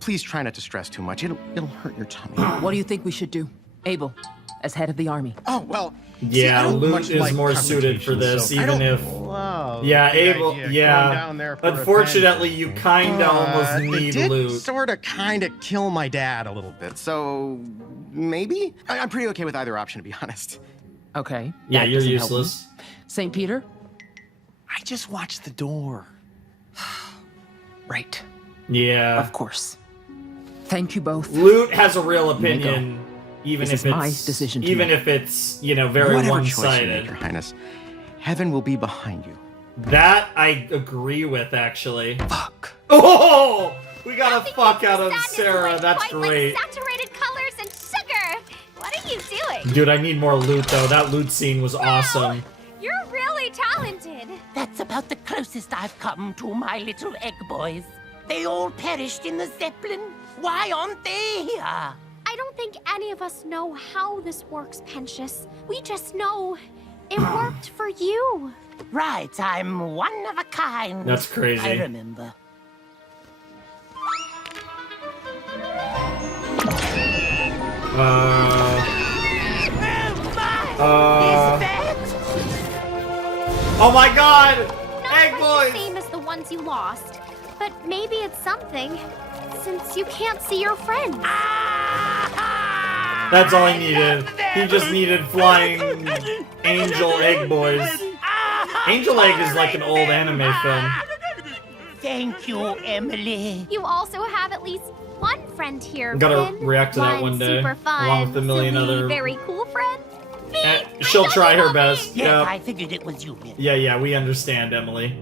Please try not to stress too much. It'll hurt your tummy. What do you think we should do, Abel, as head of the army? Oh, well, Yeah, Lute is more suited for this, even if... Yeah, Abel, yeah. Unfortunately, you kinda almost need It Lute. did sorta kinda kill my dad a little bit, so maybe? I'm pretty okay with either option, to be honest. Okay. Yeah, that you're doesn't help me. useless. St. Peter? I just watched the door. Right. Yeah. Of course. Thank you both. Lute has a real You may go. opinion, even This if is my it's decision to even make. if it's, you know, very Whatever choice you make, one-sided. Your Highness, heaven will be behind you. That I agree with, actually. Fuck. Oh, we got a fuck out of Sarah. That's great. Like saturated colors and sugar. What are you doing? Dude, I need more Lute though. That Lute scene was awesome. You're really talented. That's about the closest I've come to my little egg boys. They all perished in the Zeppelin. Why aren't they here? I don't think any of us know how this works, Pentious. We just know it worked for you. Right, I'm one of a kind. That's crazy. I remember. Oh my God! Egg boys! The same as the ones you lost, but maybe it's something, since you can't see your friends. That's all he needed. He just needed flying angel egg boys. Angel Egg is like an old anime film. Thank you, Emily. You also have at least one friend here. Gotta Finn. react to that one day, super fun, along with a million silly, other- very cool friend. She'll try her best. Yes, Yep. I figured it was you. Yeah, we understand, Emily.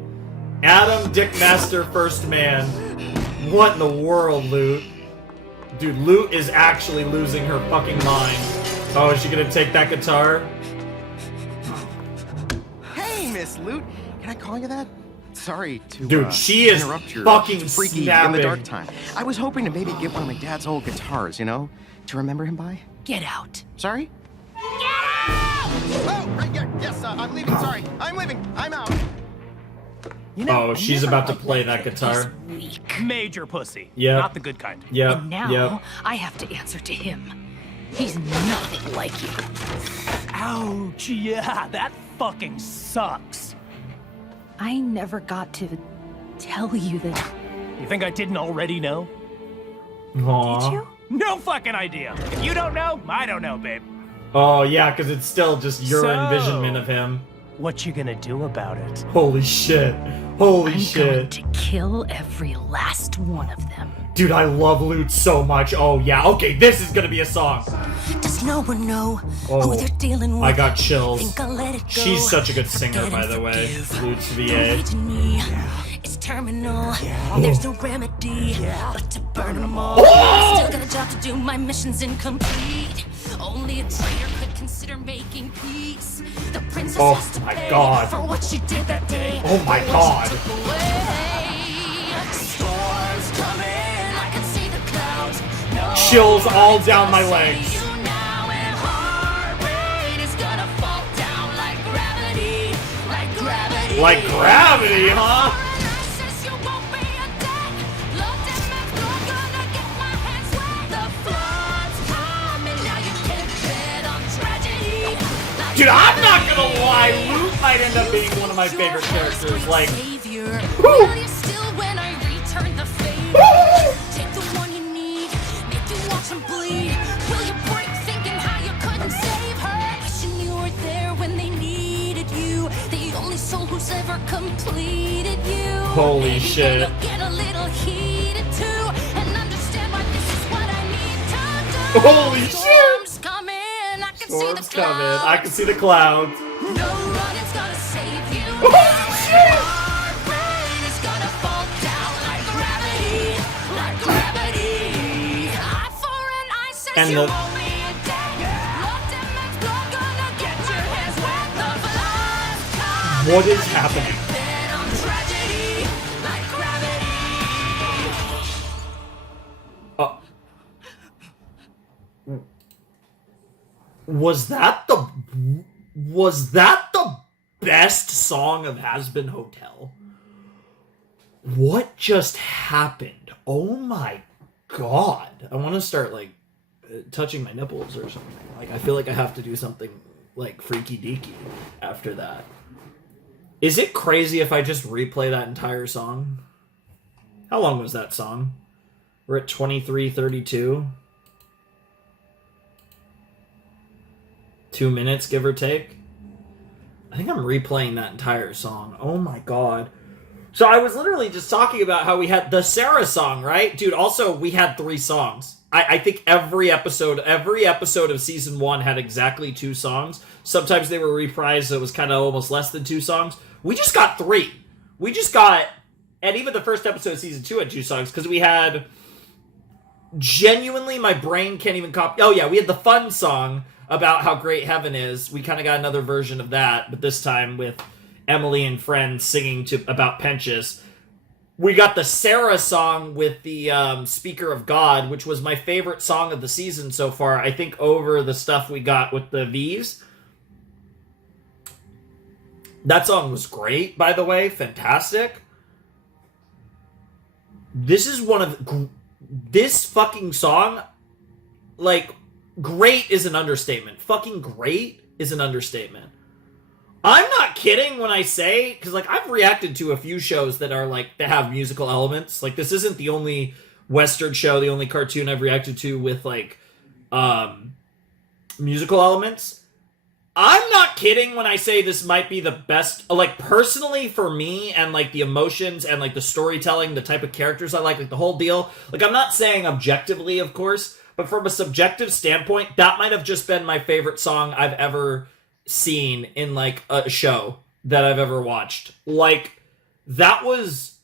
Adam Dickmaster First Man. What in the world, Lute? Dude, Lute is actually losing her fucking mind. Oh, is she gonna take that guitar? Hey, Miss Lute, can I call you that? Sorry to Dude, she is interrupt your fucking freaky in snapping. the dark time. I was hoping to maybe get one of my dad's old guitars, you know, to remember him by. Get out. Sorry? Oh, right, yeah, yes, I'm leaving. Sorry, I'm leaving. I'm out. Oh, she's about to play that guitar. Major pussy. Yep. Not the good kind. Yep. And now I have to answer to him. He's nothing like you. Ouch, yeah, that fucking sucks. I never got to tell you that. You think I didn't already know? Aww. Did you? No fucking idea. If you don't know, I don't know, babe. Oh, yeah, because it's still just your So- envisionment of him. What you gonna do about it? Holy shit. Holy I'm shit. going to kill every last one of them. Dude, I love Lute so much. Oh, yeah. Okay, this is gonna be a song. Does no one know Oh, who they're dealing with? I got chills. Think I'll let it go. She's such a good singer, by the way. Lute's VA. It's terminal. There's no remedy but to burn them all. Oh! Still got a job to do. My mission's incomplete. Only a traitor could consider making peace. The princess Oh has to my pay God. for what she did that day. Oh my For what God. she took away. Storms coming. I can see the clouds. No Chills all down my legs. Like gravity, huh? Dude, I'm not gonna lie, Luke might end up being one of my favorite characters. Like, Will you still when I return the favor? Take the one you need, make you watch him bleed. Will you break thinking how you couldn't save her? Wishing you were there when they needed you. The only soul who's ever completed you. Holy Maybe shit. you'll get a little heated too and understand why this is what I need to do. Holy shit. Storms coming, I can see the storm's coming. clouds. I can see the clouds. No running's gonna save you. Holy shit. Heart rate is gonna fall down like gravity, like gravity. Eye for an eye says And you the- owe me a debt. Blood demon's blood gonna get your hands wet. The blood's coming. What is happening? Bet on tragedy, like gravity. Was that the best song of Hazbin Hotel? What just happened? Oh my god. I want to start like touching my nipples or something. Like I feel like I have to do something like freaky deaky after that. Is it crazy if I just replay that entire song? How long was that song? We're at 23:32. 2 minutes, give or take. I think I'm replaying that entire song. Oh my god. So I was literally just talking about how we had the Sarah song, right? Dude, also, we had 3 songs. I think every episode of season 1 had exactly 2 songs. Sometimes they were reprised, so it was kind of almost less than 2 songs. We just got 3. We just got... And even the first episode of season 2 had 2 songs, because we had... Genuinely, my brain can't even copy... Oh yeah, we had the fun song about how great heaven is. We kind of got another version of that, but this time with Emily and friends singing about Pentious. We got the Sarah song with the Speaker of God, which was my favorite song of the season so far, I think over the stuff we got with the V's. That song was great, by the way. Fantastic. This is one of... This fucking song, like... Great is an understatement. Fucking great is an understatement. I'm not kidding when I say, because like I've reacted to a few shows that are like that have musical elements. Like this isn't the only Western show, the only cartoon I've reacted to with like musical elements. I'm not kidding when I say this might be the best, like personally for me, and like the emotions and like the storytelling, the type of characters I like the whole deal. Like I'm not saying objectively, of course. But from a subjective standpoint, that might have just been my favorite song I've ever seen in, like, a show that I've ever watched. Like, that was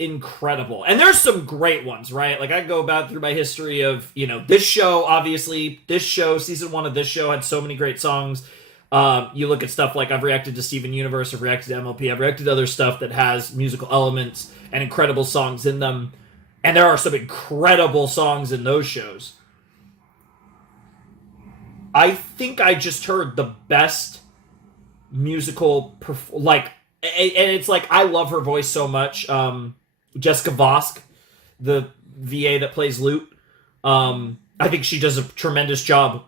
incredible. And there's some great ones, right? Like, I go back through my history of, you know, this show, obviously. This show, season 1 of this show had so many great songs. You look at stuff like I've reacted to Steven Universe, I've reacted to MLP, I've reacted to other stuff that has musical elements and incredible songs in them. And there are some incredible songs in those shows. I think I just heard the best musical... and it's like, I love her voice so much. Jessica Vosk, the VA that plays Lute. I think she does a tremendous job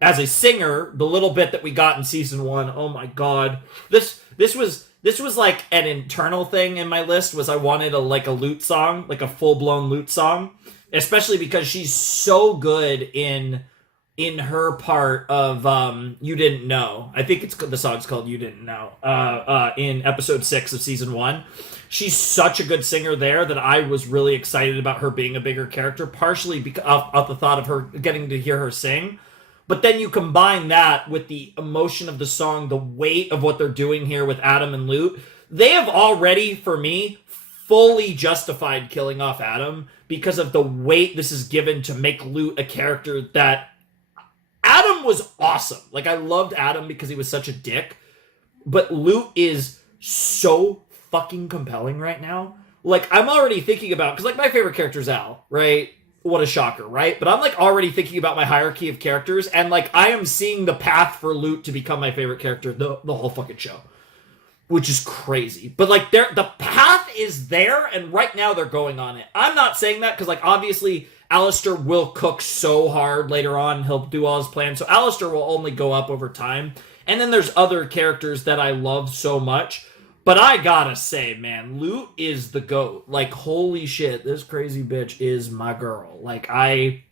as a singer. The little bit that we got in season 1, oh my god. This was like an internal thing in my list, was I wanted a Lute song, like a full-blown Lute song, especially because she's so good in in her part of You Didn't Know. I think the song's called You Didn't Know. In episode 6 of season 1. She's such a good singer there that I was really excited about her being a bigger character, partially because of the thought of her getting to hear her sing. But then you combine that with the emotion of the song, the weight of what they're doing here with Adam and Lute. They have already, for me, fully justified killing off Adam because of the weight this is given to make Lute a character that... Adam was awesome. Like, I loved Adam because he was such a dick. But Lute is so fucking compelling right now. Like, I'm already thinking about... Because, like, my favorite character is Al, right? What a shocker, right? But I'm, like, already thinking about my hierarchy of characters, and, like, I am seeing the path for Lute to become my favorite character the whole fucking show. Which is crazy. But, like, the path is there, and right now they're going on it. I'm not saying that because, like, obviously, Alistair will cook so hard later on. He'll do all his plans. So Alistair will only go up over time. And then there's other characters that I love so much. But I gotta say, man, Lute is the GOAT. Like, holy shit, this crazy bitch is my girl. Like, I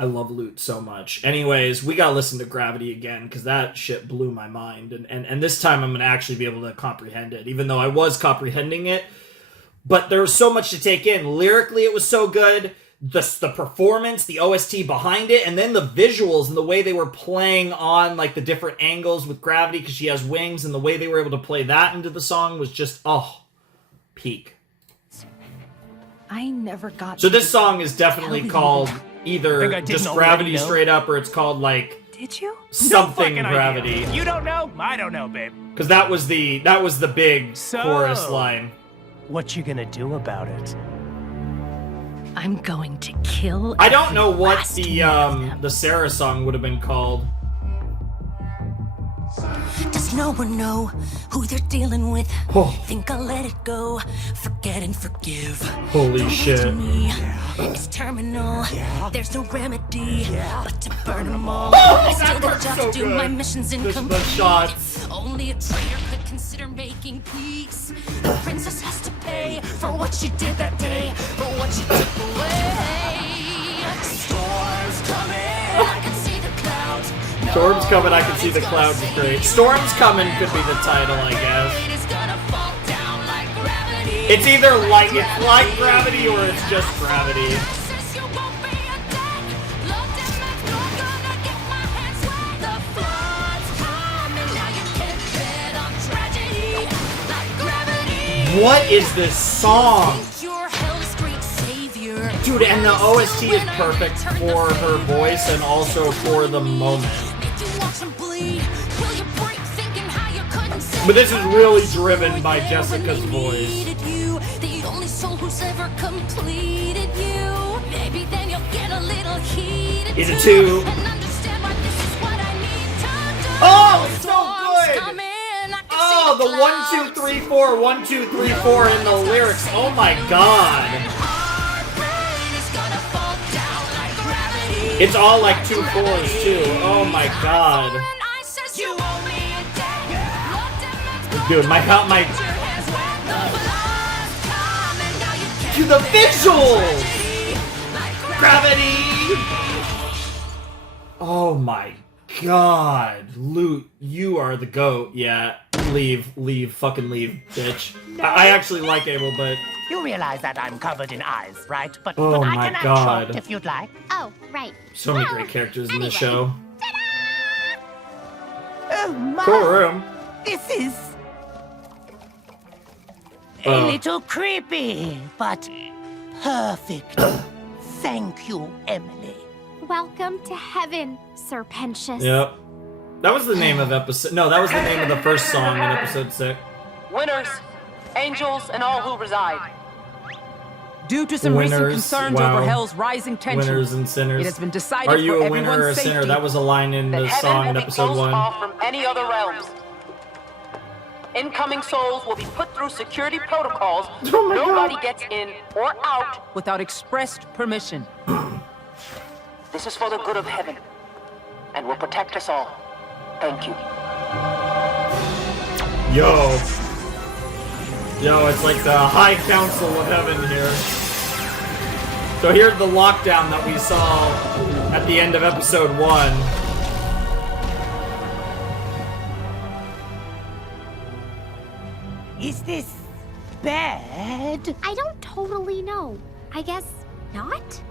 love Lute so much. Anyways, we gotta listen to Gravity again, because that shit blew my mind. And this time I'm gonna actually be able to comprehend it, even though I was comprehending it. But there was so much to take in. Lyrically, it was so good. The performance, the OST behind it, and then the visuals and the way they were playing on, like, the different angles with Gravity, because she has wings, and the way they were able to play that into the song was just, peak. I never got... So this song is definitely called either just Gravity straight up, or it's called, like... Did you? Something No Gravity. idea. You don't know? I don't know, babe. Because that was the big chorus line. What you gonna do about it? I'm going to kill... I don't know what the Sarah song would have been called. Does no one know who they're dealing with? Oh. Think I'll let it go, forget and forgive. Holy The shit. rage in me is terminal. There's no remedy but to burn them all. I still got a job to do, my mission's incomplete. Only a traitor could consider making peace. The princess has to pay for what she did that day, for what she took away. Storms coming, I can see the clouds. Storm's Coming, I Can See the Clouds is great. Storm's Coming could be the title, I guess. It's either like Gravity or it's just Gravity. What is this song? Dude, and the OST is perfect for her voice and also for the moment. But this is really driven by Jessica's voice. The only soul who's ever completed you. Maybe then you'll get a little heated. He's a 2. Oh, it's so good! Oh, the 1, 2, 3, 4, 1, 2, 3, 4 in the lyrics. Oh my god. It's all like 2 4s too. Oh my god. Dude, my Dude, the visuals! Gravity! Oh my god. Lute, you are the GOAT. Yeah, leave, fucking leave, bitch. I actually like Abel, but... You realize that I'm covered in eyes, right? But, Oh but I my can act God. short if you'd like. Oh, right. So many great characters in this show. Oh my! Cool room. This is a Oh. little creepy, but perfect. Thank you, Emily. Welcome to heaven, Sir Pentious. Yep. That was the name of episode... No, that was the name of the first song in episode 6. Winners, angels, and all who reside. Due to some Winners, recent concerns wow. over Hell's rising tension, Winners and sinners. it has been decided Are you for a winner everyone's or a sinner? safety That was a line in that the heaven song will in be episode closed 1. off from any other realms. Incoming souls will be put through security protocols. Oh my Nobody God. gets in or out without expressed permission. This is for the good of heaven, and will protect us all. Thank you. Yo, it's like the High Council of Heaven here. So here's the lockdown that we saw at the end of episode 1. Is this bad? I don't totally know. I guess not?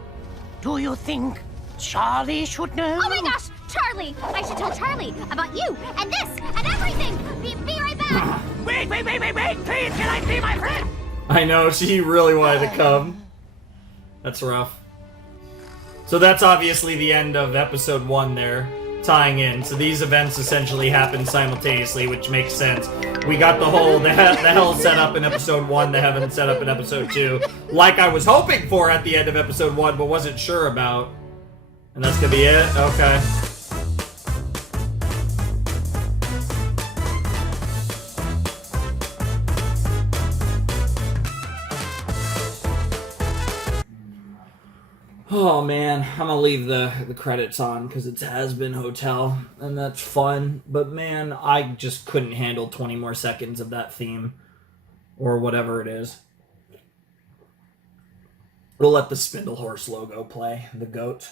Do you think Charlie should know? Oh my gosh, Charlie! I should tell Charlie about you and this and everything! Be right back! Wait! Please, can I see my friend? I know, she really wanted to come. That's rough. So that's obviously the end of episode 1 there, tying in. So these events essentially happen simultaneously, which makes sense. We got the hell set up in episode 1, the heaven set up in episode 2, like I was hoping for at the end of episode 1, but wasn't sure about. And that's gonna be it? Okay. Oh man, I'm gonna leave the credits on because it's Hazbin Hotel, and that's fun. But man, I just couldn't handle 20 more seconds of that theme, or whatever it is. We'll let the Spindle Horse logo play, the goat.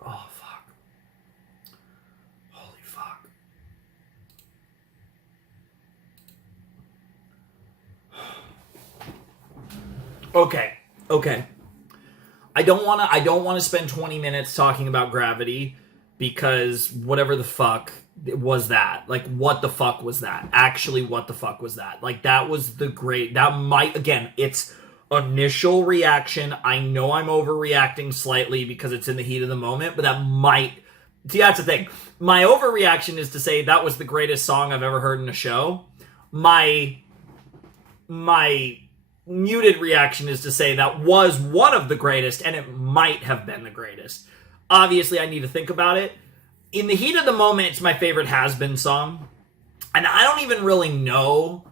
Oh fuck. Holy fuck. Okay. I don't want to spend 20 minutes talking about Gravity because whatever the fuck was that? Like, what the fuck was that? Actually, what the fuck was that? Like, that was that might, again, it's initial reaction. I know I'm overreacting slightly because it's in the heat of the moment, but that might, see, that's the thing. My overreaction is to say that was the greatest song I've ever heard in a show. My muted reaction is to say that was one of the greatest, and it might have been the greatest. Obviously, I need to think about it. In the heat of the moment, it's my favorite Hazbin song. And I don't even really know.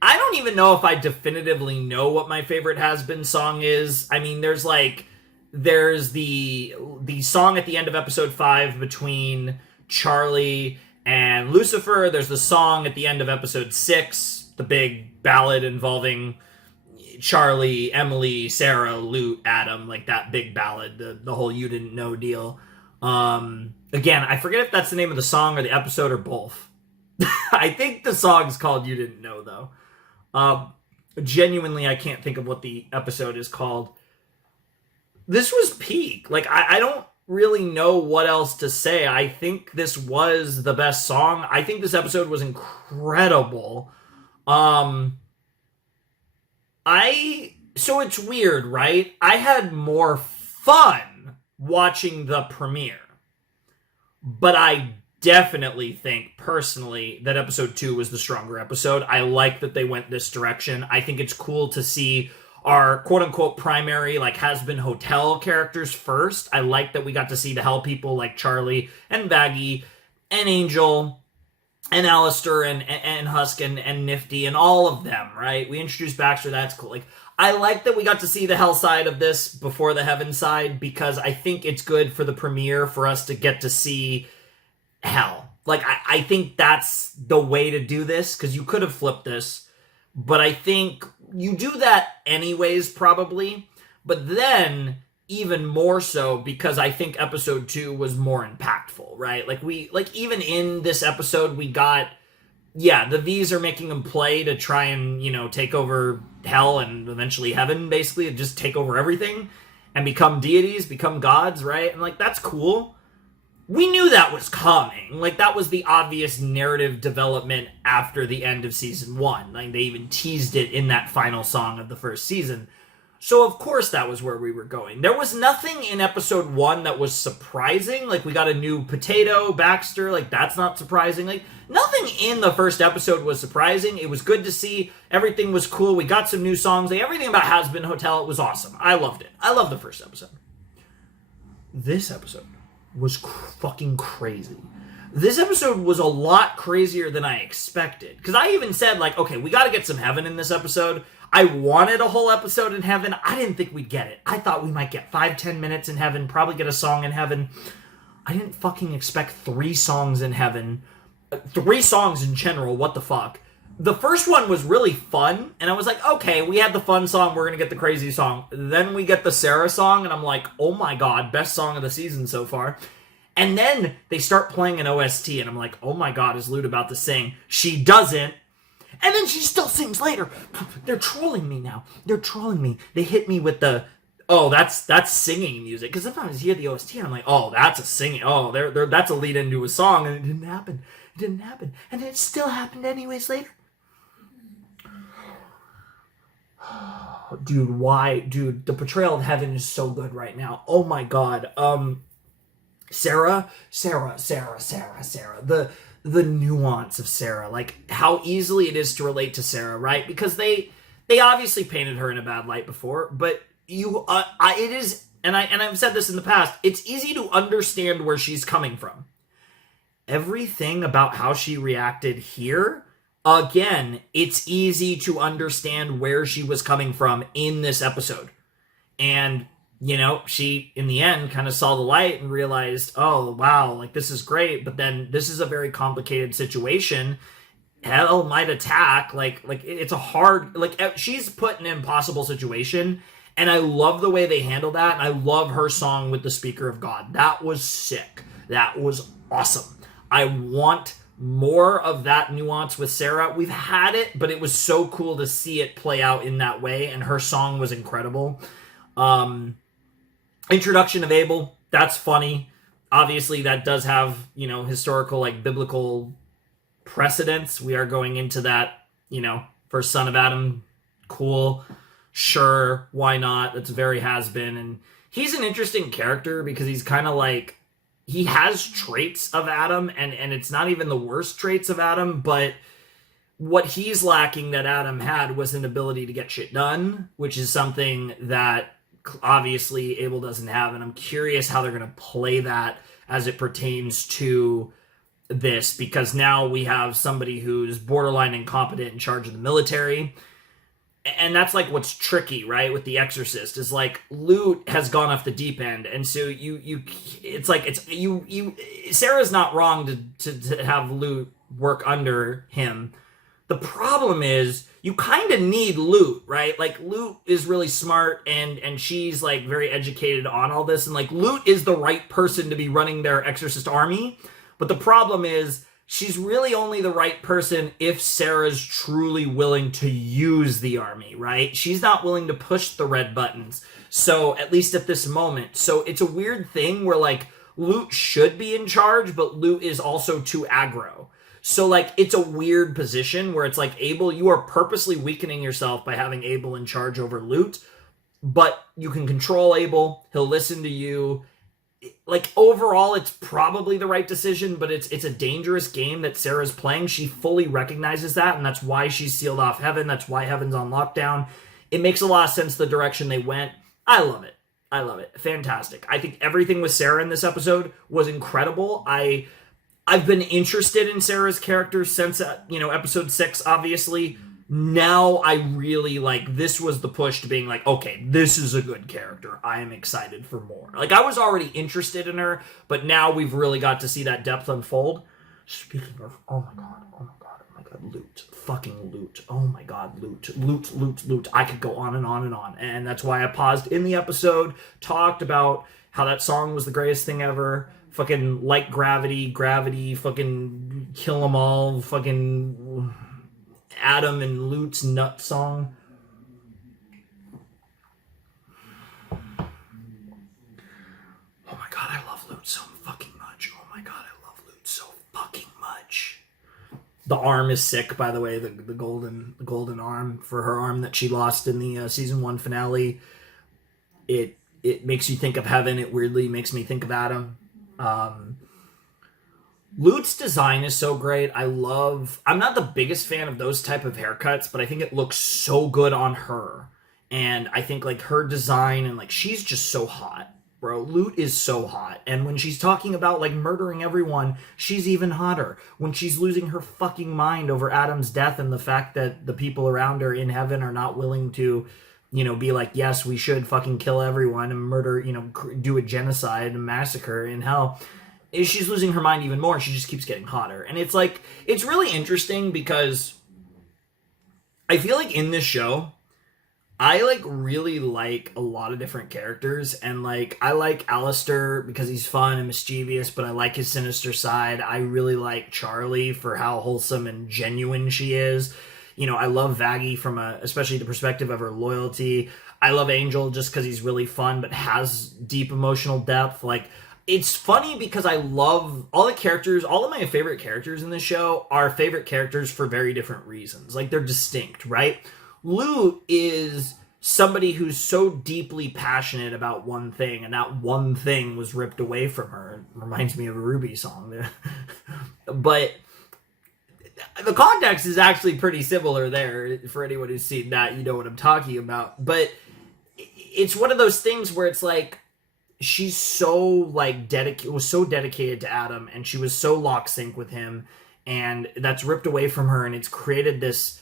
I don't even know if I definitively know what my favorite Hazbin song is. I mean, there's the song at the end of episode 5 between Charlie and Lucifer. There's the song at the end of episode 6, the big ballad involving Charlie, Emily, Sarah, Lute, Adam, like that big ballad, the whole You Didn't Know deal. Again, I forget if that's the name of the song or the episode or both. I think the song's called You Didn't Know, though. Genuinely, I can't think of what the episode is called. This was peak. Like, I don't really know what else to say. I think this was the best song. I think this episode was incredible. So it's weird, right? I had more fun watching the premiere, but I definitely think personally that episode 2 was the stronger episode. I like that they went this direction. I think it's cool to see our quote-unquote primary, like, Hazbin Hotel characters first. I like that we got to see the Hell people like Charlie and Baggy and Angel and Alistair and Husk and Nifty and all of them, right? We introduced Baxter, that's cool. Like, I like that we got to see the Hell side of this before the Heaven side because I think it's good for the premiere for us to get to see Hell. Like, I think that's the way to do this because you could have flipped this, but I think you do that anyways, probably. But then, even more so, because I think episode 2 was more impactful, right? Like, even in this episode, we got, the V's are making them play to try and, take over Hell and eventually Heaven, basically, and just take over everything and become deities, become gods, right? And, like, that's cool. We knew that was coming. Like, that was the obvious narrative development after the end of season 1. Like, they even teased it in that final song of the first season. So, of course, that was where we were going. There was nothing in episode 1 that was surprising. Like, we got a new potato, Baxter. Like, that's not surprising. Like, nothing in the first episode was surprising. It was good to see. Everything was cool. We got some new songs. Like, everything about Hazbin Hotel, it was awesome. I loved it. I loved the first episode. This episode was fucking crazy. This episode was a lot crazier than I expected. Because I even said, like, okay, we got to get some Heaven in this episode. I wanted a whole episode in Heaven. I didn't think we'd get it. I thought we might get 5-10 minutes in Heaven, probably get a song in Heaven. I didn't fucking expect 3 songs in Heaven. 3 songs in general, what the fuck. the first one was really fun, and I was like, okay, we had the fun song, we're gonna get the crazy song. Then we get the Sarah song, and I'm like, oh my god, best song of the season so far. And then they start playing an OST, and I'm like, oh my god, is Lute about to sing? She doesn't. And then she still sings later. They're trolling me now. They're trolling me. They hit me with the, oh, that's singing music. Because sometimes you hear the OST, and I'm like, oh, that's a singing. Oh, that's a lead into a song, and it didn't happen. It didn't happen. And it still happened anyways later. Dude, why? Dude, the portrayal of Heaven is so good right now. Oh my god. Sarah. The nuance of Sarah, like how easily it is to relate to Sarah, right? Because they obviously painted her in a bad light before, but it is, and I've said this in the past, it's easy to understand where she's coming from. Everything about how she reacted here, again, it's easy to understand where she was coming from in this episode. And, you know, she, in the end, kind of saw the light and realized, oh, wow, like, this is great, but then this is a very complicated situation. Hell might attack, like it's a hard, like, she's put in an impossible situation, and I love the way they handle that, and I love her song with the Speaker of God. That was sick. That was awesome. I want more of that nuance with Sarah. We've had it, but it was so cool to see it play out in that way, and her song was incredible. Introduction of Abel, that's funny. Obviously, that does have, you know, historical, like, biblical precedence. We are going into that, you know, first son of Adam. Cool. Sure, why not? That's very Hazbin. And he's an interesting character because he's kind of like, he has traits of Adam, and it's not even the worst traits of Adam, but what he's lacking that Adam had was an ability to get shit done, which is something that obviously Abel doesn't have, and I'm curious how they're going to play that as it pertains to this, because now we have somebody who's borderline incompetent in charge of the military, and that's like what's tricky, right, with the Exorcist, is like Lute has gone off the deep end, and so Sarah's not wrong to have Lute work under him. The problem is you kind of need Lute, right? Like, Lute is really smart, and she's, like, very educated on all this, and, like, Lute is the right person to be running their Exorcist army, but the problem is she's really only the right person if Sarah's truly willing to use the army, right? She's not willing to push the red buttons, so, at least at this moment. So, it's a weird thing where, like, Lute should be in charge, but Lute is also too aggro. So, like, it's a weird position where it's like, Abel, you are purposely weakening yourself by having Abel in charge over Lute, but you can control Abel, he'll listen to you. Like, overall, it's probably the right decision, but it's a dangerous game that Sarah's playing. She fully recognizes that, and that's why she's sealed off Heaven. That's why Heaven's on lockdown. It makes a lot of sense the direction they went. I love it. I love it. Fantastic. I think everything with Sarah in this episode was incredible. I've been interested in Sarah's character since, episode 6, obviously. Now I really, like, this was the push to being like, okay, this is a good character. I am excited for more. Like, I was already interested in her, but now we've really got to see that depth unfold. Speaking of, oh my god, Lute. Fucking Lute. Oh my god, Lute. I could go on and on and on. And that's why I paused in the episode, talked about how that song was the greatest thing ever. Fucking like gravity, fucking kill 'em all, fucking Adam and Lute's nut song. Oh my god, I love Lute so fucking much. Oh my god, I love Lute so fucking much. The arm is sick, by the way, the golden arm for her arm that she lost in the season 1 finale. It makes you think of Heaven. It weirdly makes me think of Adam. Lute's design is so great. I'm not the biggest fan of those type of haircuts, but I think it looks so good on her. And I think, like, her design, and, like, she's just so hot, bro. Lute is so hot. And when she's talking about, like, murdering everyone, she's even hotter. When she's losing her fucking mind over Adam's death and the fact that the people around her in heaven are not willing to, be like, yes, we should fucking kill everyone and murder, do a genocide and massacre in hell. She's losing her mind even more. She just keeps getting hotter. And it's like, it's really interesting because I feel like in this show, I like really like a lot of different characters, and like I like Alistair because he's fun and mischievous, but I like his sinister side. I really like Charlie for how wholesome and genuine she is. You know, I love Vaggie from especially the perspective of her loyalty. I love Angel just because he's really fun but has deep emotional depth. Like, it's funny because I love all the characters. All of my favorite characters in this show are favorite characters for very different reasons. Like, they're distinct, right? Lute is somebody who's so deeply passionate about one thing, and that one thing was ripped away from her. It reminds me of a Ruby song there. But the context is actually pretty similar there. For anyone who's seen that, you know what I'm talking about. But it's one of those things where it's like, she's so like was so dedicated to Adam, and she was so lock sync with him, and that's ripped away from her, and it's created this,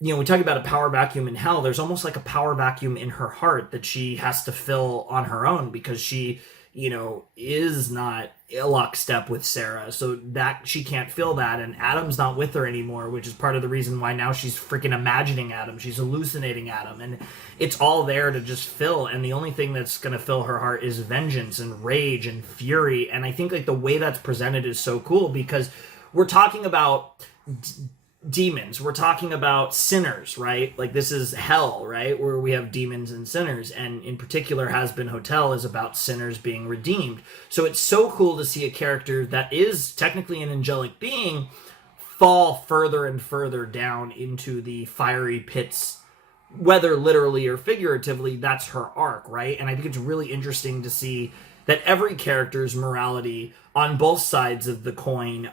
you know, we talk about a power vacuum in hell. There's almost like a power vacuum in her heart that she has to fill on her own, because she, you know, is not a lockstep with Sarah, so that she can't feel that, and Adam's not with her anymore, which is part of the reason why now she's freaking imagining Adam, she's hallucinating Adam, and it's all there to just fill, and the only thing that's going to fill her heart is vengeance and rage and fury. And I think like the way that's presented is so cool, because we're talking about demons, we're talking about sinners, right? Like, this is hell, right, where we have demons and sinners, and in particular Hazbin Hotel is about sinners being redeemed. So it's so cool to see a character that is technically an angelic being fall further and further down into the fiery pits, whether literally or figuratively. That's her arc, right? And I think it's really interesting to see that every character's morality on both sides of the coin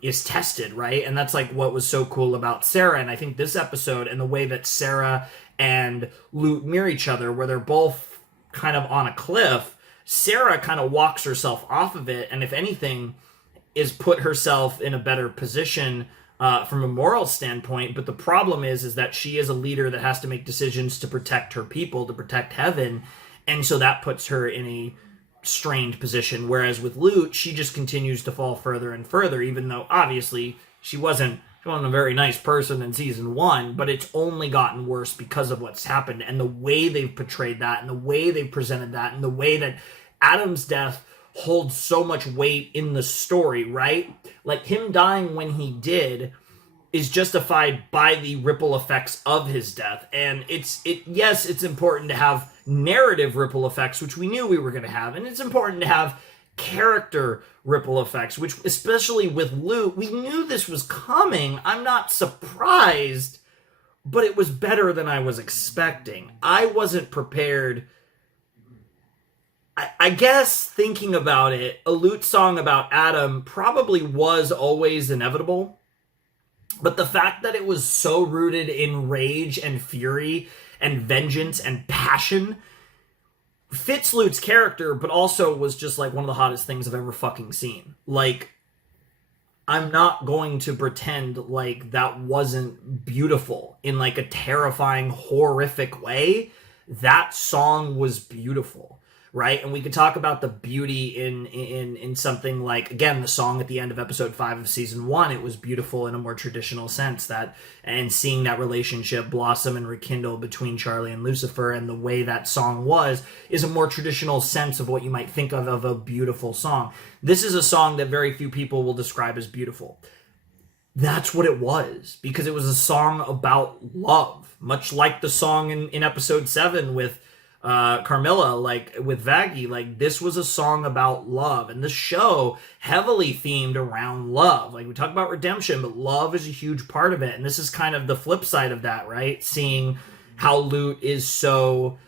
is tested, right? And that's like what was so cool about Sarah. And I think this episode, and the way that Sarah and Lute mirror each other, where they're both kind of on a cliff, Sarah kind of walks herself off of it, and if anything, is put herself in a better position from a moral standpoint. But the problem is that she is a leader that has to make decisions to protect her people, to protect heaven, and so that puts her in a strained position. Whereas with Lute, she just continues to fall further and further, even though obviously she wasn't a very nice person in season 1, but it's only gotten worse because of what's happened, and the way they've portrayed that, and the way they've presented that, and the way that Adam's death holds so much weight in the story, right? Like, him dying when he did is justified by the ripple effects of his death. And yes, it's important to have narrative ripple effects, which we knew we were going to have, and it's important to have character ripple effects, which, especially with Lute, we knew this was coming. I'm not surprised, but it was better than I was expecting. I wasn't prepared. I guess, thinking about it, a Lute song about Adam probably was always inevitable, but the fact that it was so rooted in rage and fury and vengeance and passion fits Lute's character, but also was just like one of the hottest things I've ever fucking seen. Like, I'm not going to pretend like that wasn't beautiful in like a terrifying, horrific way. That song was beautiful, right? And we could talk about the beauty in something like, again, the song at the end of episode 5 of season 1. It was beautiful in a more traditional sense, that, and seeing that relationship blossom and rekindle between Charlie and Lucifer, and the way that song was, is a more traditional sense of what you might think of a beautiful song. This is a song that very few people will describe as beautiful. That's what it was, because it was a song about love, much like the song in episode 7 with Carmilla, like with Vaggie. Like, this was a song about love, and the show heavily themed around love. Like, we talk about redemption, but love is a huge part of it, and this is kind of the flip side of that, right? Seeing how Lute is so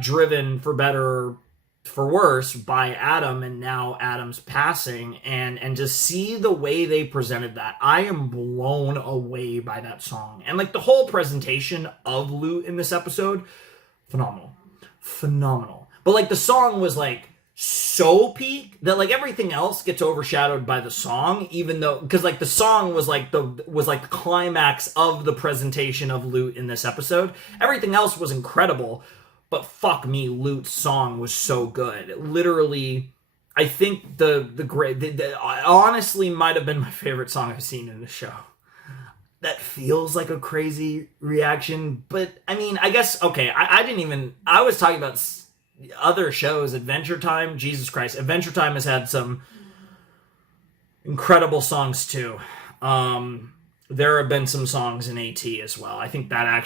driven, for better or for worse, by Adam, and now Adam's passing, and just see the way they presented that. I am blown away by that song, and like the whole presentation of Lute in this episode, phenomenal. But like, the song was like so peak that like everything else gets overshadowed by the song, even though, because like the song was like the climax of the presentation of Lute in this episode. Everything else was incredible, but fuck me, Lute's song was so good. Literally, I think the honestly might have been my favorite song I've seen in the show. that feels like a crazy reaction. But I mean, I guess, okay, I was talking about other shows. Adventure Time, Jesus Christ, Adventure Time has had some incredible songs too. There have been some songs in AT as well. I think that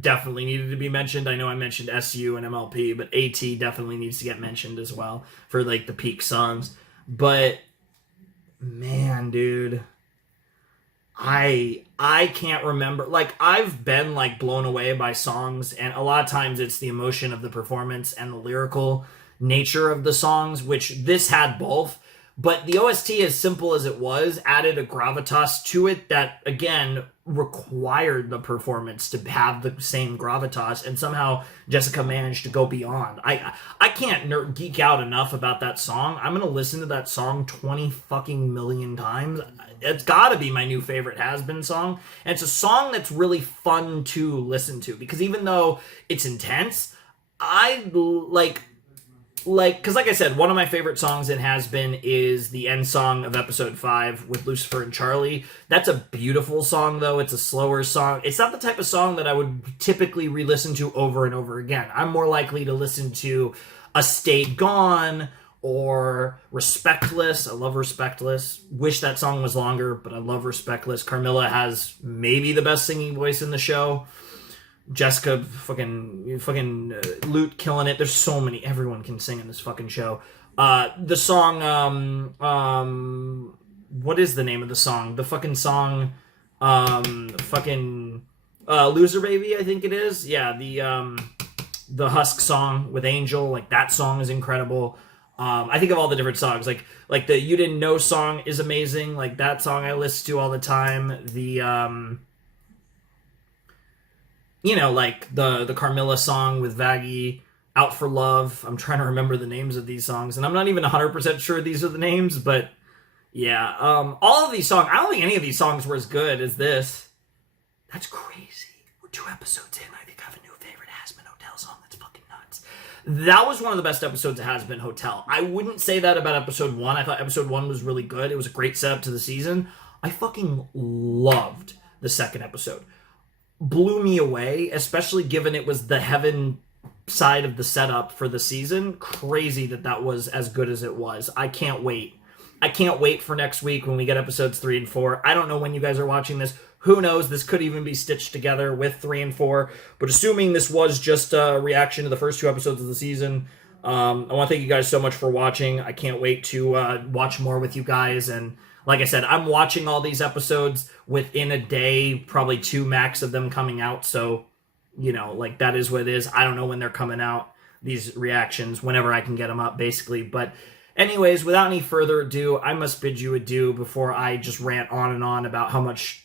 definitely needed to be mentioned. I know I mentioned SU and MLP, but AT definitely needs to get mentioned as well for like the peak songs. But man, dude, I can't remember. Like, I've been like blown away by songs, and a lot of times it's the emotion of the performance and the lyrical nature of the songs, which this had both. But the OST, as simple as it was, added a gravitas to it that, again, required the performance to have the same gravitas, and somehow Jessica managed to go beyond. I can't geek out enough about that song. I'm gonna listen to that song 20 fucking million times. It's gotta be my new favorite Hazbin song, and it's a song that's really fun to listen to, because even though it's intense, because like I said, one of my favorite songs in Hazbin is the end song of episode 5 with Lucifer and Charlie. That's a beautiful song, though. It's a slower song. It's not the type of song that I would typically re-listen to over and over again. I'm more likely to listen to A Stayed Gone or Respectless. I love Respectless. Wish that song was longer, but I love Respectless. Carmilla has maybe the best singing voice in the show. Jessica fucking Lute killing it. There's so many. Everyone can sing in this fucking show. The song, what is the name of the song? The fucking song, Loser Baby, I think it is. Yeah, the Husk song with Angel, like that song is incredible. I think of all the different songs, like the You Didn't Know song is amazing. Like that song I listen to all the time. The like the Carmilla song with Vaggie, Out for Love. I'm trying to remember the names of these songs, and I'm not even 100% sure these are the names, but yeah. All of these songs, I don't think any of these songs were as good as this. That's crazy. We're 2 episodes in. I think I have a new favorite Hazbin Hotel song. That's fucking nuts. That was one of the best episodes of Hazbin Hotel. I wouldn't say that about episode 1. I thought episode 1 was really good. It was a great setup to the season. I fucking loved the second episode. Blew me away, especially given it was the heaven side of the setup for the season. Crazy that was as good as it was. I can't wait. I can't wait for next week when we get episodes 3 and 4. I don't know when you guys are watching this. Who knows? This could even be stitched together with 3 and 4. But assuming this was just a reaction to the first 2 episodes of the season, I want to thank you guys so much for watching. I can't wait to watch more with you guys. And like I said, I'm watching all these episodes within a day, probably 2 max of them coming out. So, like that is what it is. I don't know when they're coming out, these reactions, whenever I can get them up, basically. But anyways, without any further ado, I must bid you adieu before I just rant on and on about how much,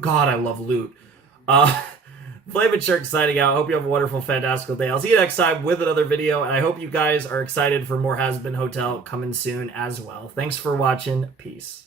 God, I love Loot. Flavin Shark signing out. Hope you have a wonderful, fantastical day. I'll see you next time with another video, and I hope you guys are excited for more Hazbin Hotel coming soon as well. Thanks for watching. Peace.